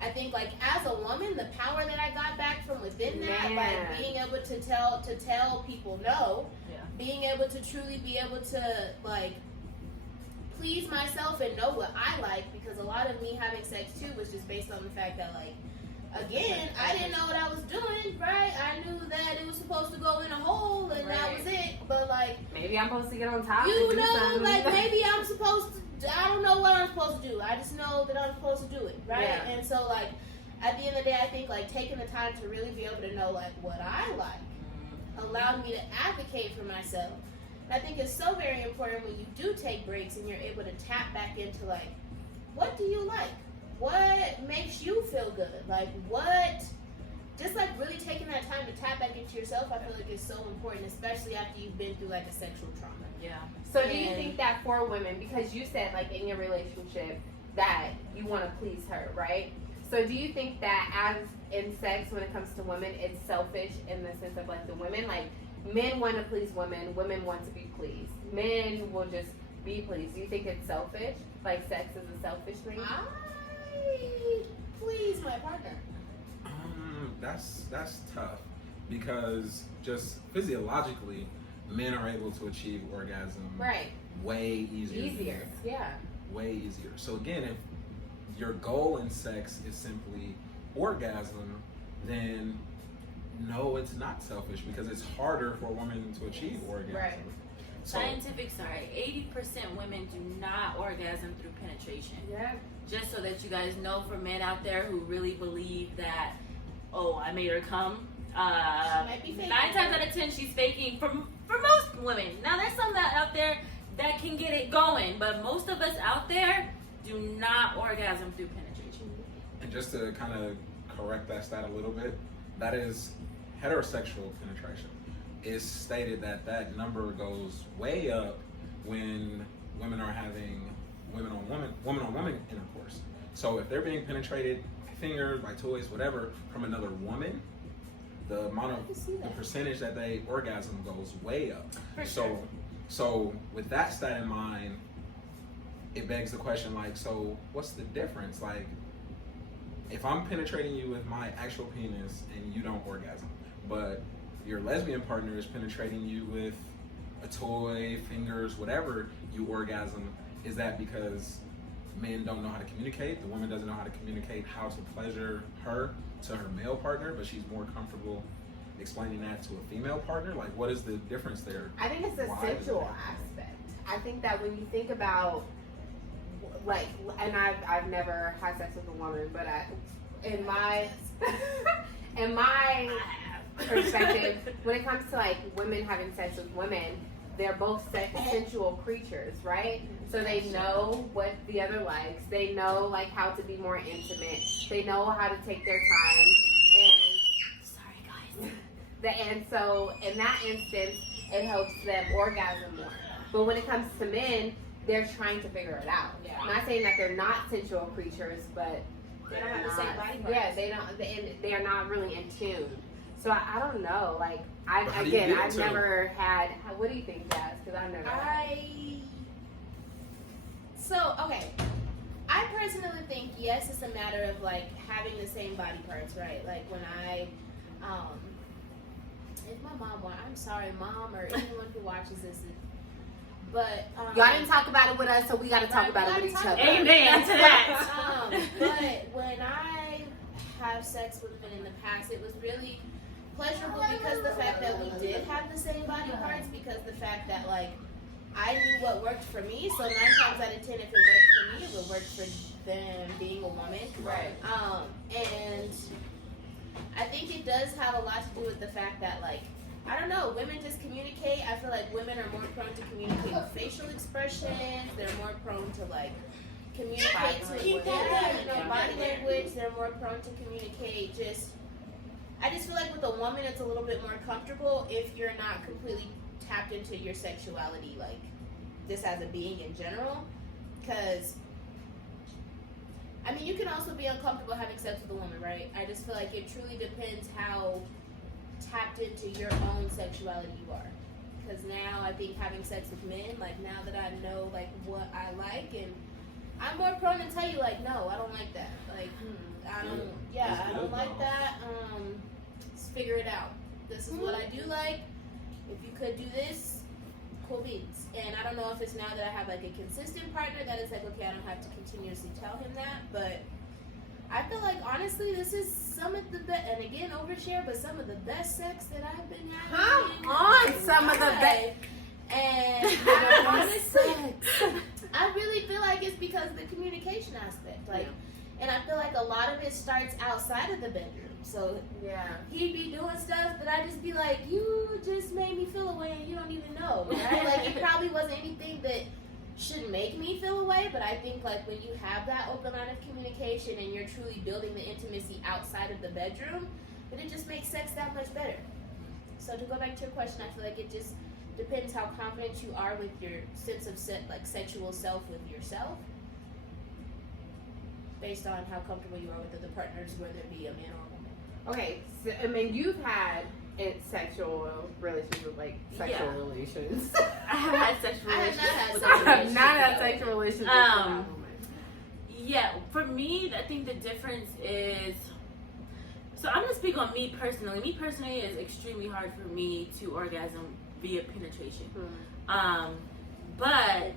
I think like as a woman, the power that I got back from within that, like being able to tell people no, being able to truly be able to like please myself and know what I like, because a lot of me having sex too was just based on the fact that like, again, I didn't know what I was doing, right? I knew that it was supposed to go in a hole and that was it. But like, maybe I'm supposed to get on top. You know, like maybe I'm supposed to. I don't know what I'm supposed to do. I just know that I'm supposed to do it, right? Yeah. And so like, at the end of the day, I think like taking the time to really be able to know like what I like allowed me to advocate for myself. And I think it's so very important when you do take breaks and you're able to tap back into like, what do you like? What makes you feel good? Like what, just like really taking that time to tap back into yourself, I feel like it's so important, especially after you've been through like a sexual trauma. Yeah. So do you think that for women, because you said like in your relationship that you want to please her, right? So do you think that as in sex, when it comes to women, it's selfish in the sense of like the women, like men want to please women, women want to be pleased. Men will just be pleased. Do you think it's selfish? Like sex is a selfish thing? I please my partner. That's tough, because just physiologically, men are able to achieve orgasm way easier. Way easier. So again, if your goal in sex is simply orgasm, then no, it's not selfish, because it's harder for a woman to achieve orgasm. Right. So, 80% women do not orgasm through penetration. Yeah. Just so that you guys know, for men out there who really believe that, oh, I made her come. She might be faking. 9 times out of 10, she's faking for most women. Now, there's some that out there that can get it going, but most of us out there do not orgasm through penetration. and just to kind of correct that stat a little bit, that is heterosexual penetration. It's stated that that number goes way up when women are having woman on woman intercourse. So if they're being penetrated, fingers, by toys, whatever, from another woman, the amount of the percentage that they orgasm goes way up. So with that stat in mind, it begs the question, like, so what's the difference? Like, if I'm penetrating you with my actual penis and you don't orgasm, but your lesbian partner is penetrating you with a toy, fingers, whatever, you orgasm, is that because men don't know how to communicate? The woman doesn't know how to communicate how to pleasure her to her male partner, but she's more comfortable explaining that to a female partner? Like, what is the difference there? I think it's the sensual aspect. I think that when you think about, like, and I've never had sex with a woman, but in my perspective, when it comes to like women having sex with women, they're both sensual creatures, right? So they know what the other likes. They know like how to be more intimate. They know how to take their time. And And so in that instance, it helps them orgasm more. But when it comes to men, they're trying to figure it out. Yeah. I'm not saying that they're not sensual creatures, but They don't have the same body parts. yeah, they are not really in tune. So I don't know. Like But how do you get I've into never had. What do you think, Jazz? Because I've never. Okay. I personally think yes, it's a matter of like having the same body parts, right? Like when if my mom were, I'm sorry, mom, or anyone who watches this, but Y'all didn't talk about it with us, so we got to talk about it with each other. Amen to that. But when I have sex with men in the past, it was really pleasurable because of the fact that we did have the same body parts, because the fact that like I knew what worked for me, so 9 times out of 10, if it worked for me, it would work for them being a woman. Right. And I think it does have a lot to do with the fact that like, I don't know, women just communicate. I feel like women are more prone to communicate with facial expressions. They're more prone to like communicate body language. They're more prone to communicate I just feel like with a woman it's a little bit more comfortable if you're not completely tapped into your sexuality, like just as a being in general. Because I mean, you can also be uncomfortable having sex with a woman, right? I just feel like it truly depends how tapped into your own sexuality you are. Because now I think having sex with men, like now that I know like what I like, and I'm more prone to tell you like, no, I don't like that. Like, I don't like that. Let's figure it out. This is what I do like. If you could do this, cool beans. And I don't know if it's now that I have like a consistent partner that is like, okay, I don't have to continuously tell him that, but I feel like honestly this is some of the best, and again overshare, but some of the best sex that I've been having. Come on, some of the best. And I honestly, I really feel like it's because of the communication aspect. Like, and I feel like a lot of it starts outside of the bedroom. So he'd be doing stuff that I just be like, you just made me feel away and you don't even know, right? Like it probably wasn't anything that should make me feel away, but I think like when you have that open line of communication and you're truly building the intimacy outside of the bedroom, then it just makes sex that much better. So to go back to your question, I feel like it just depends how confident you are with your sense of sexual self with yourself, based on how comfortable you are with other partners, whether it be a man or a woman. Okay, so, I mean, you've had sexual relationships, like sexual relations. I have had sexual relations. I have not had sexual relations. Yeah, for me, I think the difference is. So I'm gonna speak on me personally. Me personally, it's extremely hard for me to orgasm via penetration. But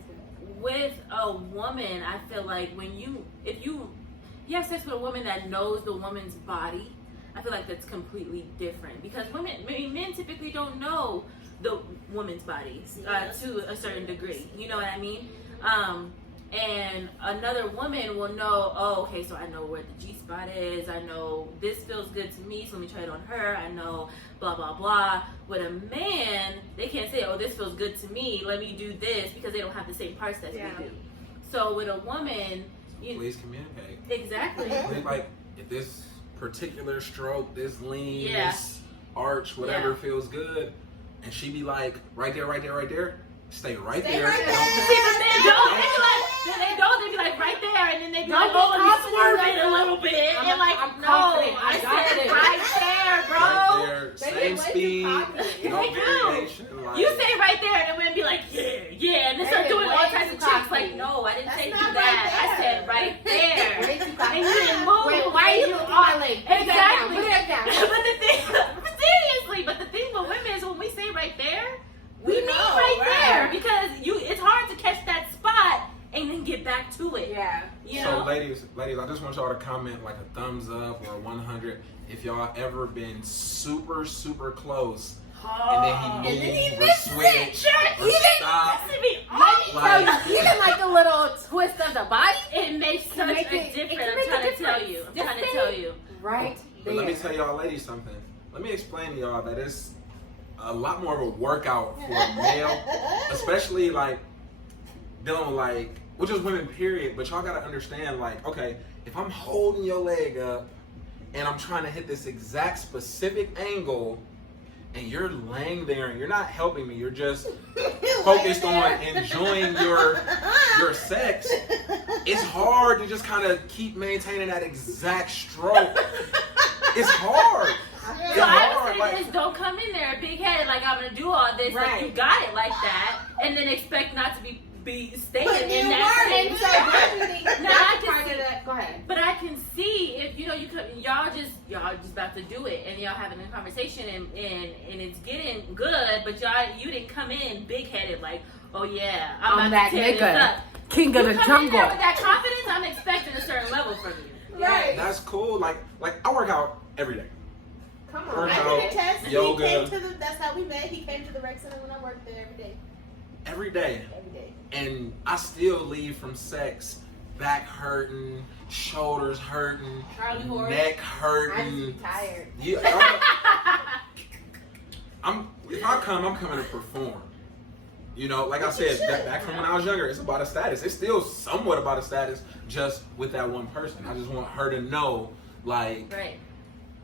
with a woman, I feel like if you have sex with a woman that knows the woman's body, I feel like that's completely different, because men typically don't know the woman's body to a certain degree. You know what I mean? And another woman will know, oh, okay, so I know where the G-spot is. I know this feels good to me, so let me try it on her. I know blah, blah, blah. With a man, they can't say, oh, this feels good to me, let me do this, because they don't have the same parts that we do. So with a woman, please communicate. Exactly. Like, if this particular stroke, this lean, this arch, whatever feels good, and she be like, right there, stay right there. See, but men don't. They be like right there, and then they be like, oh, let me swerve it a little bit. And like, no, I said right there, bro. Right there, same speed, no variation. Like, you say right there, and then we'd be like, yeah, and then start doing all types of tricks. Like, no, I didn't say do that. I said right there. And you didn't move. Wait, why are you calling? Exactly. Put it down. But the thing, seriously, but the thing with women is when we say right there, we mean right there, because it's hard to catch that spot and then get back to it. Yeah. You so know? ladies, I just want y'all to comment like a thumbs up or a 100 if y'all ever been super, super close and then he moved or switched or stopped. Even like a little twist of the body, it makes such a difference. I'm trying to tell you. Right. But let me tell y'all ladies something. Let me explain to y'all that it's a lot more of a workout for a male, especially like dealing with like, which is women period, but y'all gotta understand like, okay, if I'm holding your leg up and I'm trying to hit this exact specific angle, and you're laying there and you're not helping me. You're just focused on enjoying your sex. It's hard to just kind of keep maintaining that exact stroke. It's hard. So I would say this: don't come in there big headed like I'm gonna do all this. Right. Like you got it like that, and then expect not to be staying in that same. So what do you think? No, I can part see of that. Go ahead. But I can see if you come, y'all just about to do it, and y'all having a conversation, and it's getting good, but you didn't come in big headed like, oh yeah, I'm about that to tear nigga. this up. King of the You come in there jungle. with that confidence, I'm expecting a certain level from you. Right. That's cool. Like I work out every day. Come Work on. I out, can attest. yoga. He came to that's how we met. He came to the rec center when I worked there every day. Every day. Every day. And I still leave from sex back hurting, shoulders hurting, Charlie horse. neck I hurting. just be tired. If I come, I'm coming to perform. You know, like I said, back from when I was younger, it's about a status. It's still somewhat about a status, just with that one person. I just want her to know, like, Right.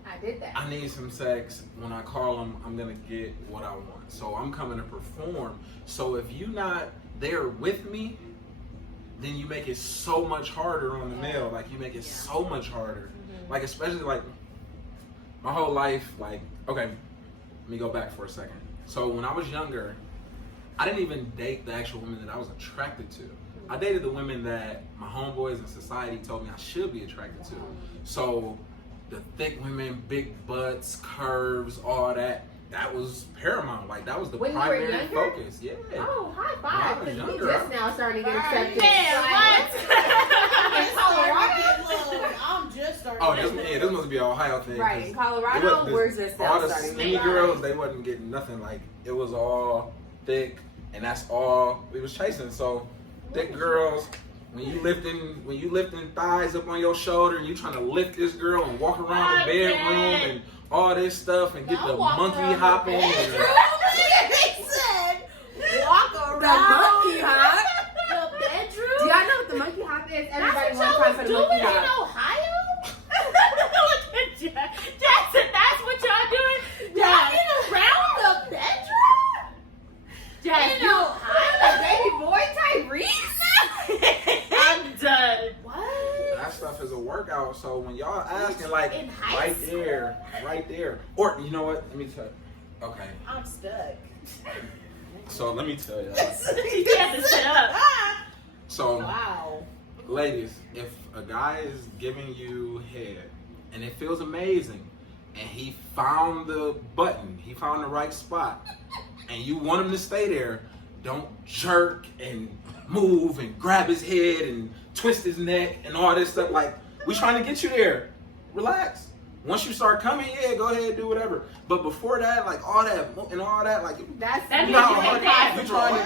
I did that. I need some sex. When I call them, I'm gonna get what I want. So I'm coming to perform. So if you're not there with me, then you make it so much harder on the male. Like you make it so much harder. Like especially like my whole life. Like okay, let me go back for a second. So when I was younger, I didn't even date the actual women that I was attracted to. I dated the women that my homeboys in society told me I should be attracted to. So the thick women, big butts, curves, all that. That was paramount. Like that was the When you were primary younger? focus. Yeah. Oh, high When I five! was Because we younger, just now starting to get Right. accepted. Man, In Colorado, I'm just starting. Oh, this must be an Ohio thing. Right, in 'cause Colorado, it we're was- just all now the starting. skinny girls, they wasn't getting nothing. Like it was all thick, and that's all we was chasing. So thick girls, when you lifting thighs up on your shoulder, and you trying to lift this girl and walk around the bedroom and all this stuff, and get the monkey hopping. And, He said, walk The around monkey hop. the bedroom. Do y'all know what the monkey hop is? Everybody That's wants what time y'all for was the doing monkey in hop. Ohio? Look at Jackson, that's what y'all doing? Walking around the bedroom? Jackson, In Ohio? Baby boy Tyrese? I'm done. What? that stuff is a workout. So when y'all asking, like In high right school? there, or you know what? Let me tell you. Okay, I'm stuck. so let me tell you. You have to sit up. So. Wow. Ladies, if a guy is giving you head and it feels amazing and he found the button, he found the right spot, and you want him to stay there, don't jerk and move and grab his head and twist his neck and all this stuff. Like, we trying to get you there. Relax. Once you start coming, yeah, go ahead, do whatever. But before that, like all that and all that, like That means you know you how ain't hard there. you trying to.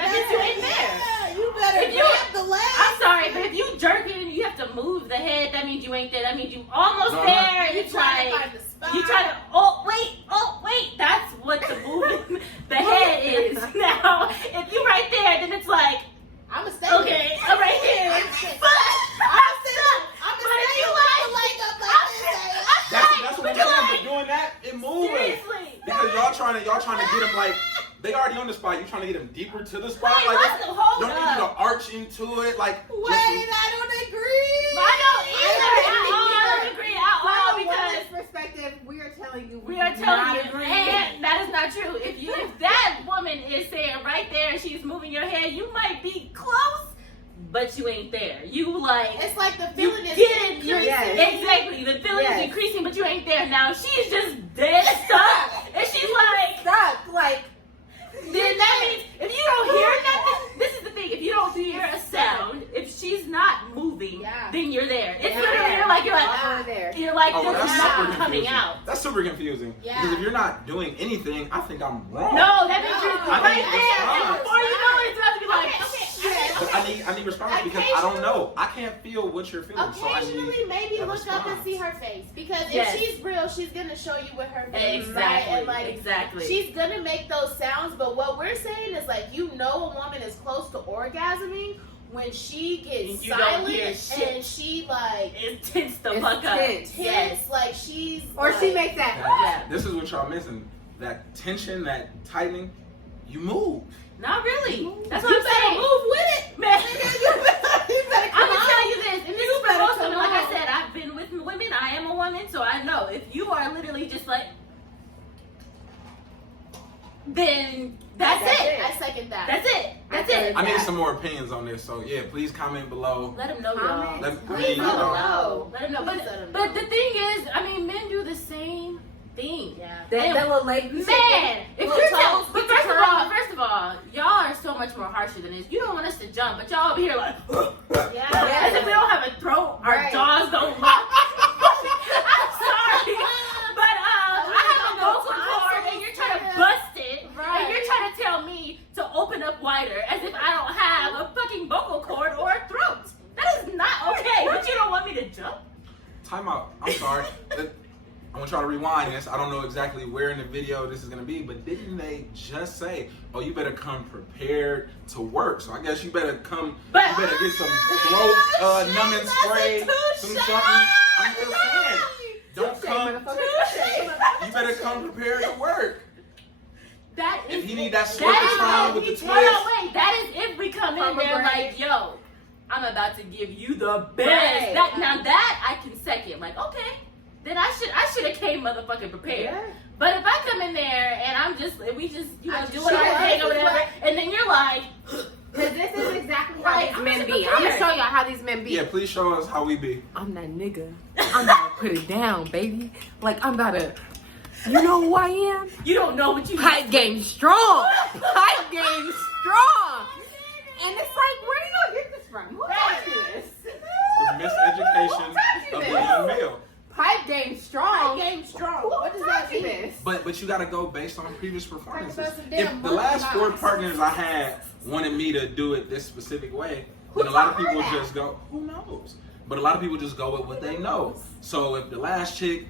That means you ain't there. Yeah, you better If you- grab the leg. I'm sorry, but if you jerk it and you have to move the head, that means you ain't there. That means you almost No, there. And You it's try to like find the spot. you try to. Oh wait. That's what the moving the head is. Now, if you right there, then it's like I'm a stay. okay, I'm right here. I'm stay. But I'm a stay. I'm a But if stay you with like- the leg up like this. That's what but I'm you saying. like- But doing that, it moves. seriously. Because y'all trying to get him like they already on the spot. You trying to get him deeper to the spot. Wait, Like what's the hold don't need you to up? arch into it. Like Wait, I don't agree. I don't I agree at all From a because woman's perspective, we are telling you we are do telling not you, agree. and that is not true. If that woman is saying right there, she's moving your head, you might be close, but you ain't there. You like. It's like the You feeling is get it, increasing. Yes. exactly. The feeling Yes. is increasing, but you ain't there. Now she's just dead stuck, and she's like, Stop, like, then that means if you don't hear nothing, this is the thing. If you don't hear a sound, if she's not moving, Yeah. then you're there. It's Yeah. literally you're like over there. you're like oh, this that's is super not coming confusing. out. That's super confusing. Yeah. Because if you're not doing anything, I think I'm wrong. No, that means No. you're I right need there, and response. before you know it, it's about to be like, But I need response because I don't know. I can't feel what you're feeling. So I Occasionally, need maybe a look up and response. see her face because Yes. if she's real, she's gonna show you with her face, exactly, right? And like, exactly. she's gonna make those sounds. But what we're saying is like, you know, a woman is close to orgasming when she gets And you don't hear silent shit. and she like It's tense the It's fuck up. tense. tense, like she's Or like, she makes that. Yeah. This is what y'all missing. That tension, that tightening, you move. Not really. That's what You I'm better saying. move with it, Man. you better I'm come gonna on. tell you this, and this You is for better most come women. Like I on. said, I've been with women. I am a woman, so I know if you are literally just like, then that's it. I second that. That's it. That's it. I need some more opinions on this, so yeah, please comment below. Let them know, Comment. y'all. I Please mean, you let them know, know. Let them know. Please let 'em But know. the thing is, I mean, men do the same thing. Yeah. That little lady. Man, if Little you're toes, but get your first of all, y'all are so much more harsher than this. You don't want us to jump, but y'all over here like, Yeah. as if we don't have a throat, our Right. jaws don't lock. I'm sorry, but I have a vocal cord, and you're trying to bust it, Right. and you're trying to tell me to open up wider, as if I don't have a fucking vocal cord or a throat. That is not okay. But you don't want me to jump? time out. I'm sorry. I want y'all to rewind this. I don't know exactly where in the video this is gonna be, but didn't they just say, "Oh, you better come prepared to work"? So I guess you better come. But- You better get some throat numbing spray, some something. I'm just saying, don't come. You better come prepared to work. That is. If you need that That switch with the is, twist. hold on, wait. That is if we come in From a there break. like, yo, I'm about to give you the best. Right. Now that I can second. Like, okay, then I should have came motherfucking prepared. Yeah. But if I come in there and I'm just, we just, you know, I just doing our show thing up, or whatever, like- and then you're like, Because this is exactly how Like, these I'm men just be. I'm gonna prepared. show y'all how these men be. Yeah, please show us how we be. I'm that nigga. I'm about to put it down, baby. Like I'm about to. You know who I am? you don't know what you Pipe game strong. Pipe game strong. And it's like, where you gonna get this from? Who taught you this? The miseducation of the young male. Pipe game strong. Game strong. Who What does that taught you mean? this? But you gotta go based on previous performances. Talk about some If damn the last monkey 4 box. partners I had wanted me to do it this specific way, Who then a lot of taught her people that? just go, who knows? But a lot of people just go with what they know. So if the last chick,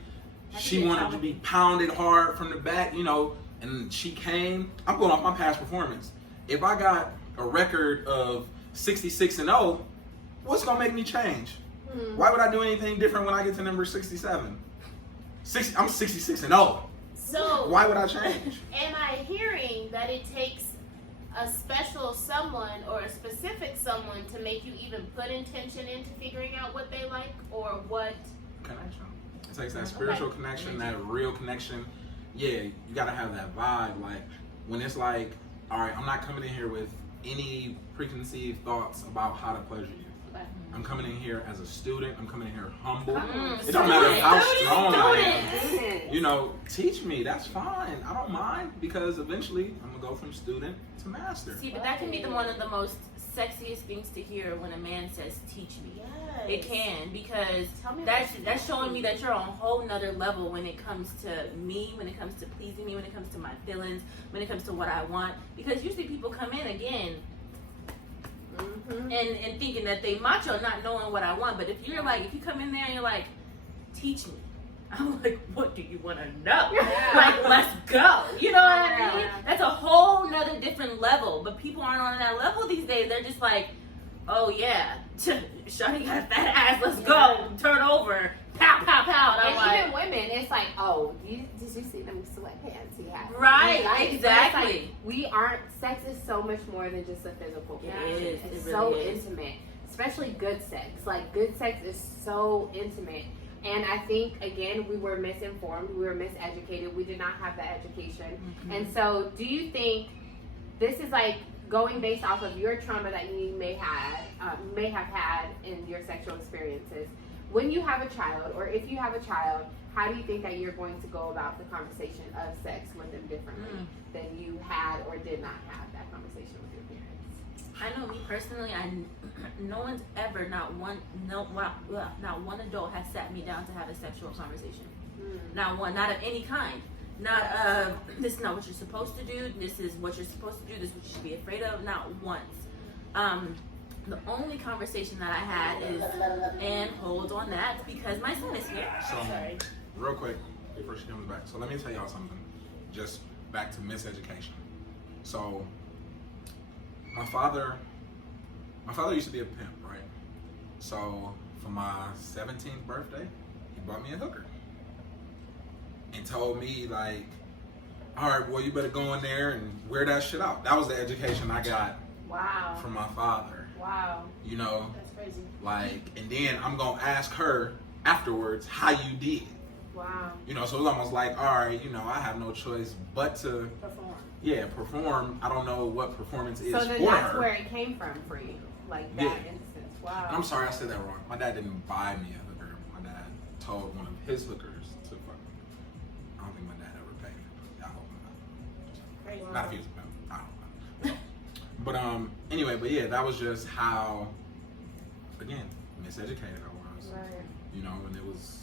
she wanted to be pounded hard from the back, you know, and she came, I'm going off my past performance. If I got a record of 66-0, what's gonna make me change? Why would I do anything different when I get to number 67? I'm 66-0. So, Why would I change? am I hearing that it takes a special someone or a specific someone to make you even put intention into figuring out what they like or what? Connection. It takes that spiritual connection, that real connection. Yeah, you gotta have that vibe. Like when it's like, all right, I'm not coming in here with any preconceived thoughts about how to pleasure you. I'm coming in here as a student. I'm coming in here humble. It don't matter how strong I am. You know, teach me. That's fine. I don't mind because eventually I'm gonna go from student to master. See, but that can be one of the most sexiest things to hear when a man says, teach me. Yes. It can, because Tell me that's what you that's do. showing me that you're on a whole nother level when it comes to me, when it comes to pleasing me, when it comes to my feelings, when it comes to what I want. Because usually people come in again and thinking that they macho, not knowing what I want. But if you're like, if you come in there and you're like, teach me, I'm like, what do you want to know? Yeah. Like, let's go. You know what I mean? Yeah. That's a whole nother different level. But people aren't on that level these days. They're just like, oh yeah, Shawty got a fat ass, let's go, turn over, pow, pow, pow. And I'm And like, even women, it's like, oh, did you see them sweatpants he had? Right, Like, exactly. it's like, we aren't, sex is so much more than just a physical Yeah, connection. it is. It's It so really is. intimate, especially good sex. Like, good sex is so intimate. And I think, again, we were misinformed, we were miseducated, we did not have the education. Mm-hmm. And so, do you think this is like going based off of your trauma that you may have had in your sexual experiences? When you have a child, or if you have a child, how do you think that you're going to go about the conversation of sex with them differently than you had or did not have that conversation with your parents? I know me personally, no one's ever, not one adult has sat me down to have a sexual conversation. Not one, not of any kind. Not this is not what you're supposed to do. This is what you're supposed to do. This is what you should be afraid of. Not once. The only conversation that I had is, and hold on that because my son is here. So, real quick, before she comes back. So let me tell y'all something. Just back to miseducation. So, my father my father used to be a pimp, right? So for my 17th birthday, he bought me a hooker and told me like, all right, boy, you better go in there and wear that shit out. That was the education I got Wow. from my father. Wow. You know, That's crazy. like, and then I'm gonna ask her afterwards how you did. Wow. You know, so it was almost like, all right, you know, I have no choice but to perform. I don't know what performance is So then for that's her. where it came from for you, like that instance. Wow. And I'm sorry I said that wrong. My dad didn't buy me a hooker. My dad told one of his hookers to fuck me. I don't think my dad ever paid me. I hope not. Crazy. Not if he was a pimp. I don't know. But anyway, but yeah, that was just how, again, miseducated I was. Right. You know, and it was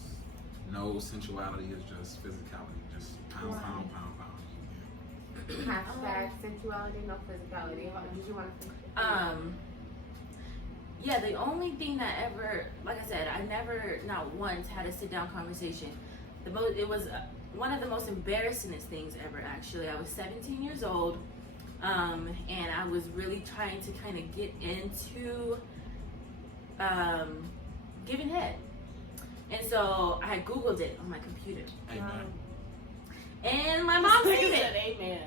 no sensuality, it's just physicality, just pound, pound, pound, pound. Hashtag sensuality, no physicality. Did you want to? Yeah, the only thing that ever, like I said, I never, not once, had a sit-down conversation. It was one of the most embarrassingest things ever, actually. I was 17 years old, and I was really trying to kind of get into giving head. And so I Googled it on my computer. Amen. And my mom seen it. Amen.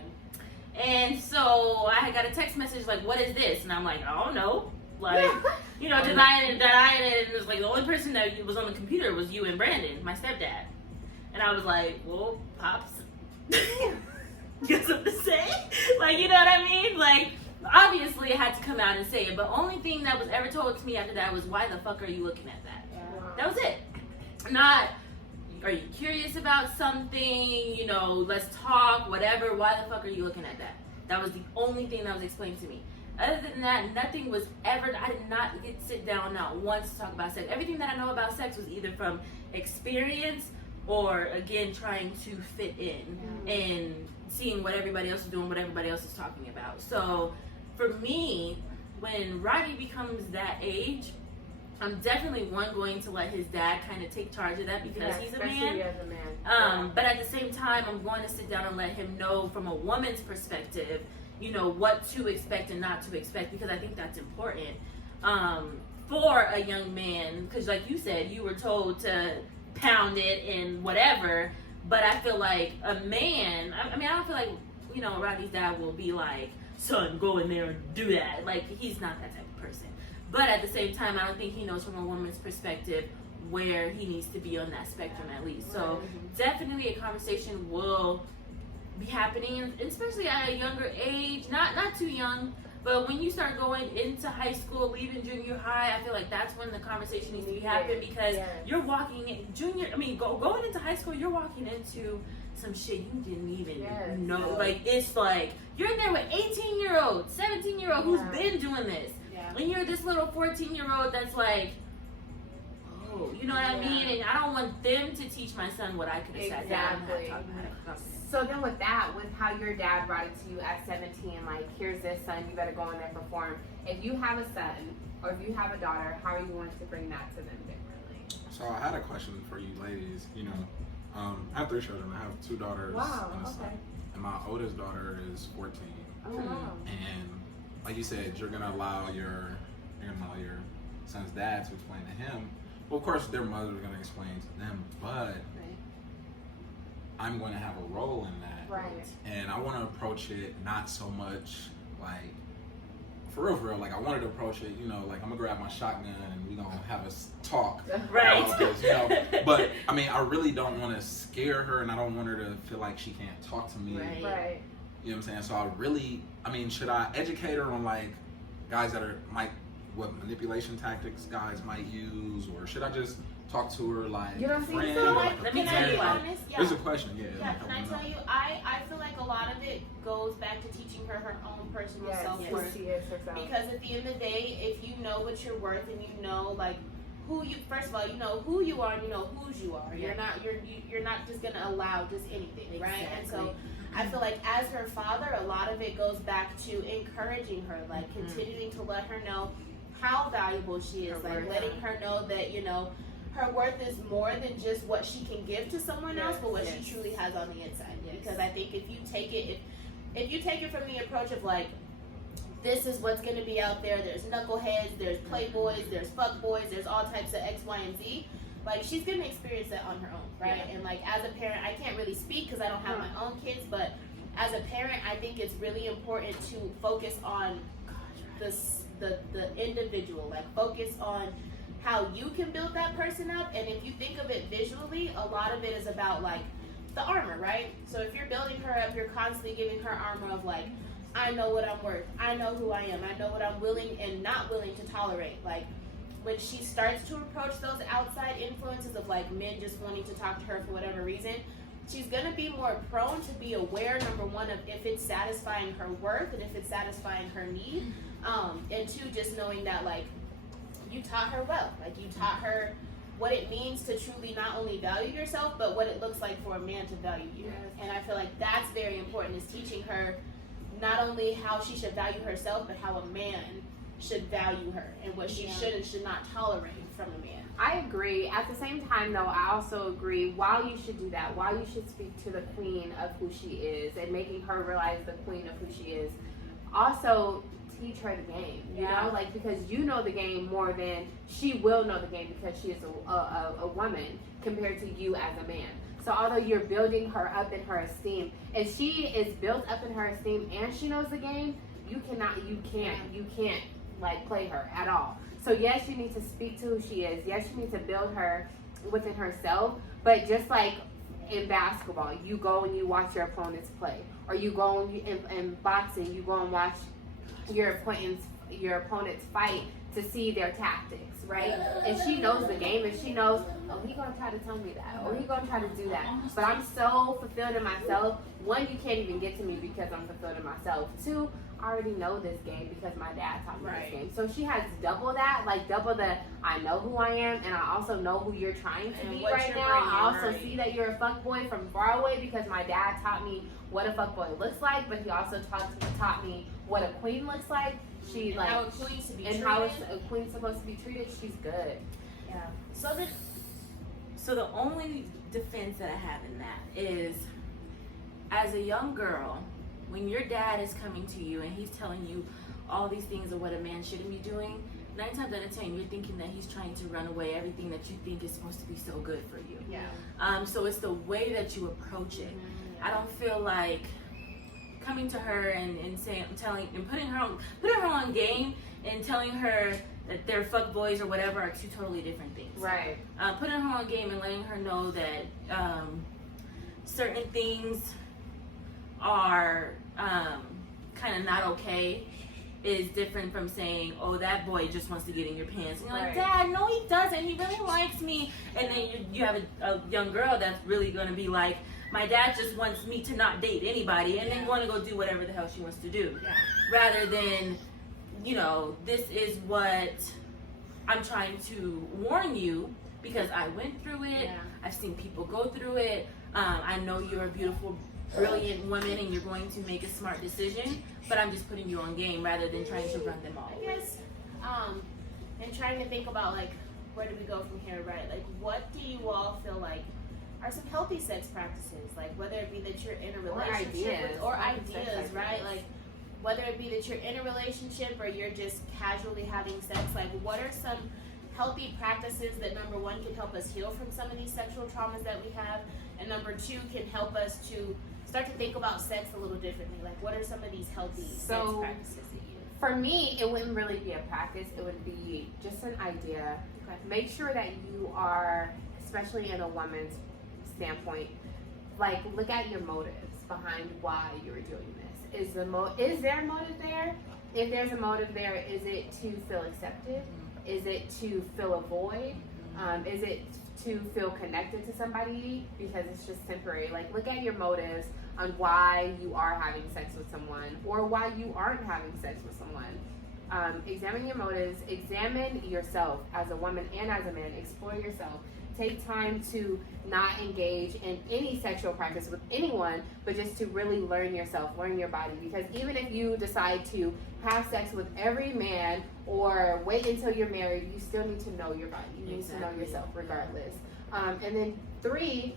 And so I had got a text message like, what is this? And I'm like, I don't know. Like, you know, denying it. And it was like, the only person that was on the computer was you and Brandon, my stepdad. And I was like, well, Pops, you got something to say? Like, you know what I mean? Like, obviously I had to come out and say it. But only thing that was ever told to me after that was, why the fuck are you looking at that? Yeah. That was it. Not, are you curious about something? You know, let's talk, whatever. Why the fuck are you looking at that? That was the only thing that was explained to me. Other than that, nothing was ever, I did not get sit down not once to talk about sex. Everything that I know about sex was either from experience or, again, trying to fit in and seeing what everybody else is doing, what everybody else is talking about. So, for me, when Rodney becomes that age, I'm definitely going to let his dad kind of take charge of that because he's a man. As a man. But at the same time, I'm going to sit down and let him know from a woman's perspective, you know, what to expect and not to expect, because I think that's important for a young man. Because like you said, you were told to pound it and whatever. But I feel like a man, I mean, I don't feel like, you know, Rodney's dad will be like, son, go in there and do that. Like, he's not that type of person. But at the same time, I don't think he knows from a woman's perspective where he needs to be on that spectrum at least. So definitely a conversation will be happening, and especially at a younger age, not too young, but when you start going into high school, leaving junior high, I feel like that's when the conversation needs to be happening, because you're walking in going into high school, you're walking into some shit you didn't even know. Like, it's like you're in there with 18-year-old, 17-year-old who's been doing this. And you're this little 14-year-old that's like, oh, you know what I mean? And I don't want them to teach my son what I could have sat down and had talked about. So then with that, with how your dad brought it to you at 17, like, here's this son, you better go in there and perform. If you have a son or if you have a daughter, how are you going to bring that to them differently? So I had a question for you ladies. You know, I have 3 children. I have 2 daughters and a son. And my oldest daughter is 14. Oh, wow. And like you said, you're gonna allow your son's dad to explain to him. Well, of course, their mother is gonna explain to them, but I'm going to have a role in that. Right. And I want to approach it not so much like, for real, like, I wanted to approach it, you know, like, I'm gonna grab my shotgun and we're gonna have a talk. Right. About this, you know? But I mean, I really don't want to scare her, and I don't want her to feel like she can't talk to me. Right. You know what I'm saying? So should I educate her on, like, guys that what manipulation tactics guys might use, or should I just talk to her like You don't a think friend? so? Or like a Let me Can I tell be you parent? why. honest? There's a question, Yeah, like, can I tell you, I feel like a lot of it goes back to teaching her own personal self-worth. She is herself. Because at the end of the day, if you know what you're worth and you know, like, who you, first of all, you know who you are and you know whose you are. You're not just gonna allow just anything, right? And so I feel like as her father, a lot of it goes back to encouraging her, like continuing to let her know how valuable she is, like letting her know that, you know, her worth is more than just what she can give to someone else, but what she truly has on the inside. Because I think if you take it from the approach of, like, this is what's going to be out there. There's knuckleheads, there's playboys, there's fuckboys, there's all types of X, Y, and Z. Like, she's going to experience that on her own, right? Yeah. And, like, as a parent, I can't really speak because I don't have my own kids, but as a parent, I think it's really important to focus on the individual. Like, focus on how you can build that person up. And if you think of it visually, a lot of it is about, like, the armor, right? So if you're building her up, you're constantly giving her armor of, like, I know what I'm worth. I know who I am. I know what I'm willing and not willing to tolerate. Like, when she starts to approach those outside influences of, like, men just wanting to talk to her for whatever reason, she's going to be more prone to be aware, number one, of if it's satisfying her worth and if it's satisfying her need. And two, just knowing that, like, you taught her well. Like, you taught her what it means to truly not only value yourself, but what it looks like for a man to value you. Yes. And I feel like that's very important, is teaching her not only how she should value herself, but how a man should value her and what she should and should not tolerate from a man. I agree. At the same time, though, I also agree, while you should do that, while you should speak to the queen of who she is and making her realize the queen of who she is, also teach her the game, you know, like, because you know the game more than she will know the game, because she is a woman compared to you as a man. So although you're building her up in her esteem, if she is built up in her esteem and she knows the game, you can't like play her at all. So yes, you need to speak to who she is. Yes, you need to build her within herself. But just like in basketball, you go and you watch your opponents play, or you go in boxing, you go and watch your opponents fight to see their tactics, right? And she knows the game, and she knows, oh, he's gonna try to tell me that, or he's gonna try to do that. But I'm so fulfilled in myself. One, you can't even get to me because I'm fulfilled in myself. Two, I already know this game because my dad taught me this game. So she has double that, like double the, I know who I am, and I also know who you're trying to be right now. I also see that you're a fuckboy from far away because my dad taught me what a fuckboy looks like, but he also taught me what a queen looks like. She, like, how a queen's to be and treated. how a queen's supposed to be treated. She's good. Yeah. So the only defense that I have in that is, as a young girl, when your dad is coming to you and he's telling you all these things of what a man shouldn't be doing, 9 times out of 10 you're thinking that he's trying to run away everything that you think is supposed to be so good for you. Yeah. So it's the way that you approach it. Mm-hmm. I don't feel like coming to her and saying, putting her on game and telling her that they're fuck boys or whatever are two totally different things. Right. Putting her on game and letting her know that certain things are kind of not okay is different from saying, oh, that boy just wants to get in your pants. And you're like, Dad, no, he doesn't. He really likes me. And then you have a young girl that's really going to be like, my dad just wants me to not date anybody, and then want to go do whatever the hell she wants to do. Yeah. Rather than, you know, this is what I'm trying to warn you because I went through it. Yeah. I've seen people go through it. I know you're a beautiful, brilliant woman and you're going to make a smart decision, but I'm just putting you on game rather than trying to run them all. I guess, and trying to think about, like, where do we go from here, right? Like, what do you all feel like are some healthy sex practices? Like, whether it be that you're in a relationship or ideas, right? Like, whether it be that you're in a relationship or you're just casually having sex, like, what are some healthy practices that, number one, can help us heal from some of these sexual traumas that we have, and number two, can help us to start to think about sex a little differently? Like, what are some of these healthy sex practices that you use? For me, it wouldn't really be a practice. It would be just an idea. Okay. Make sure that you are, especially in a woman's standpoint, like, look at your motives behind why you're doing this. Is there a motive there? If there's a motive there, is it to feel accepted? Is it to fill a void? Is it to feel connected to somebody because it's just temporary? Like, look at your motives on why you are having sex with someone or why you aren't having sex with someone. Examine your motives. Examine yourself as a woman and as a man. Explore yourself. Take time to not engage in any sexual practice with anyone, but just to really learn yourself, learn your body. Because even if you decide to have sex with every man or wait until you're married, you still need to know your body. You need to know yourself regardless. And then 3,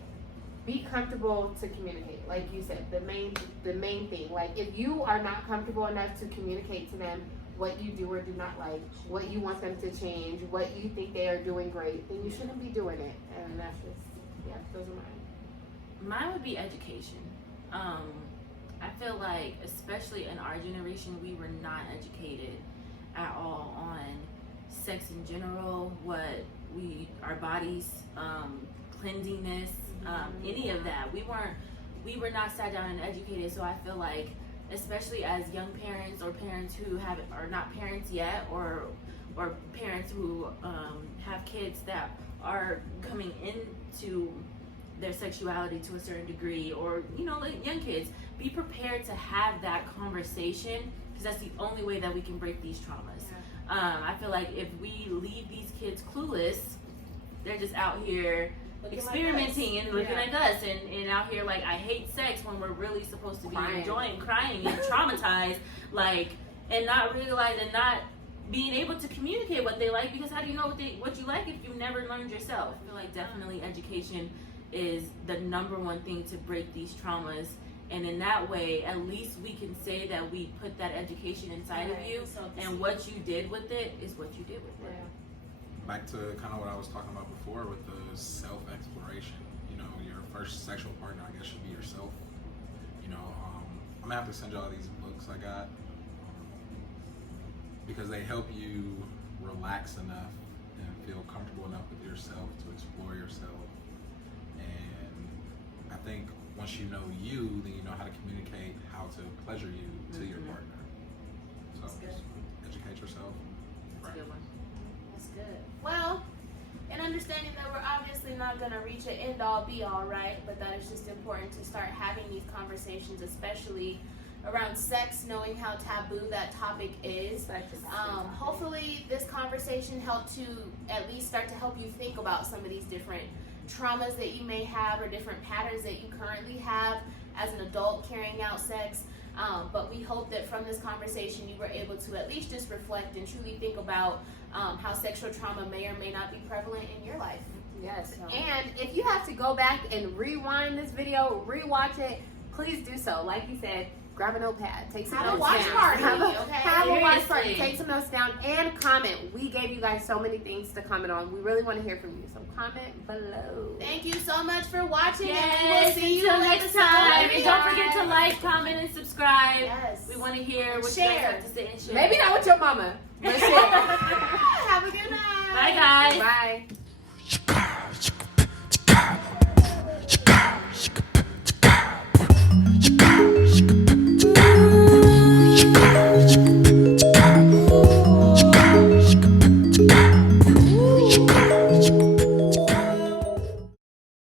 be comfortable to communicate. Like you said, the main thing. Like if you are not comfortable enough to communicate to them what you do or do not like, what you want them to change, what you think they are doing great, then you shouldn't be doing it. And that's just, yeah, those are mine. Mine would be education. I feel like, especially in our generation, we were not educated at all on sex in general, what our bodies, cleanliness, any of that. We were not sat down and educated. So I feel like, especially as young parents or parents who are not parents yet, or parents who have kids that are coming into their sexuality to a certain degree, or like young kids, be prepared to have that conversation, because that's the only way that we can break these traumas. I feel like if we leave these kids clueless, they're just out here experimenting and looking like us, and out here like, I hate sex, when we're really supposed to be enjoying, crying, and traumatized, like, and not realize and not being able to communicate what they like, because how do you know what you like if you never learned yourself? I feel like definitely education is the number one thing to break these traumas, and in that way, at least we can say that we put that education inside of you, and what you did with it is what you did with it. Back to kind of what I was talking about before with the self-exploration. Your first sexual partner, I guess, should be yourself. I'm gonna have to send you all these books I got, because they help you relax enough and feel comfortable enough with yourself to explore yourself. And I think once you know you, then you know how to communicate how to pleasure you to your partner. So just educate yourself. That's a good one. That's good. Well, and understanding that we're obviously not going to reach an end-all, be-all, right? But that it's just important to start having these conversations, especially around sex, knowing how taboo that topic is. Hopefully this conversation helped to at least start to help you think about some of these different traumas that you may have, or different patterns that you currently have as an adult carrying out sex. But we hope that from this conversation you were able to at least just reflect and truly think about how sexual trauma may or may not be prevalent in your life. Yes. And if you have to go back and rewind this video, rewatch it, please do so. Like you said, grab a notepad, take some notes down. Have a watch party, take some notes down, and comment. We gave you guys so many things to comment on. We really want to hear from you, so comment below. Thank you so much for watching, and we will Yes, see you until next time. And don't forget to Bye. like, comment, and subscribe. Yes. We want to hear what Share. you guys have to say, and share. Maybe not with your mama, but share. Have a good night. Bye, guys. Bye.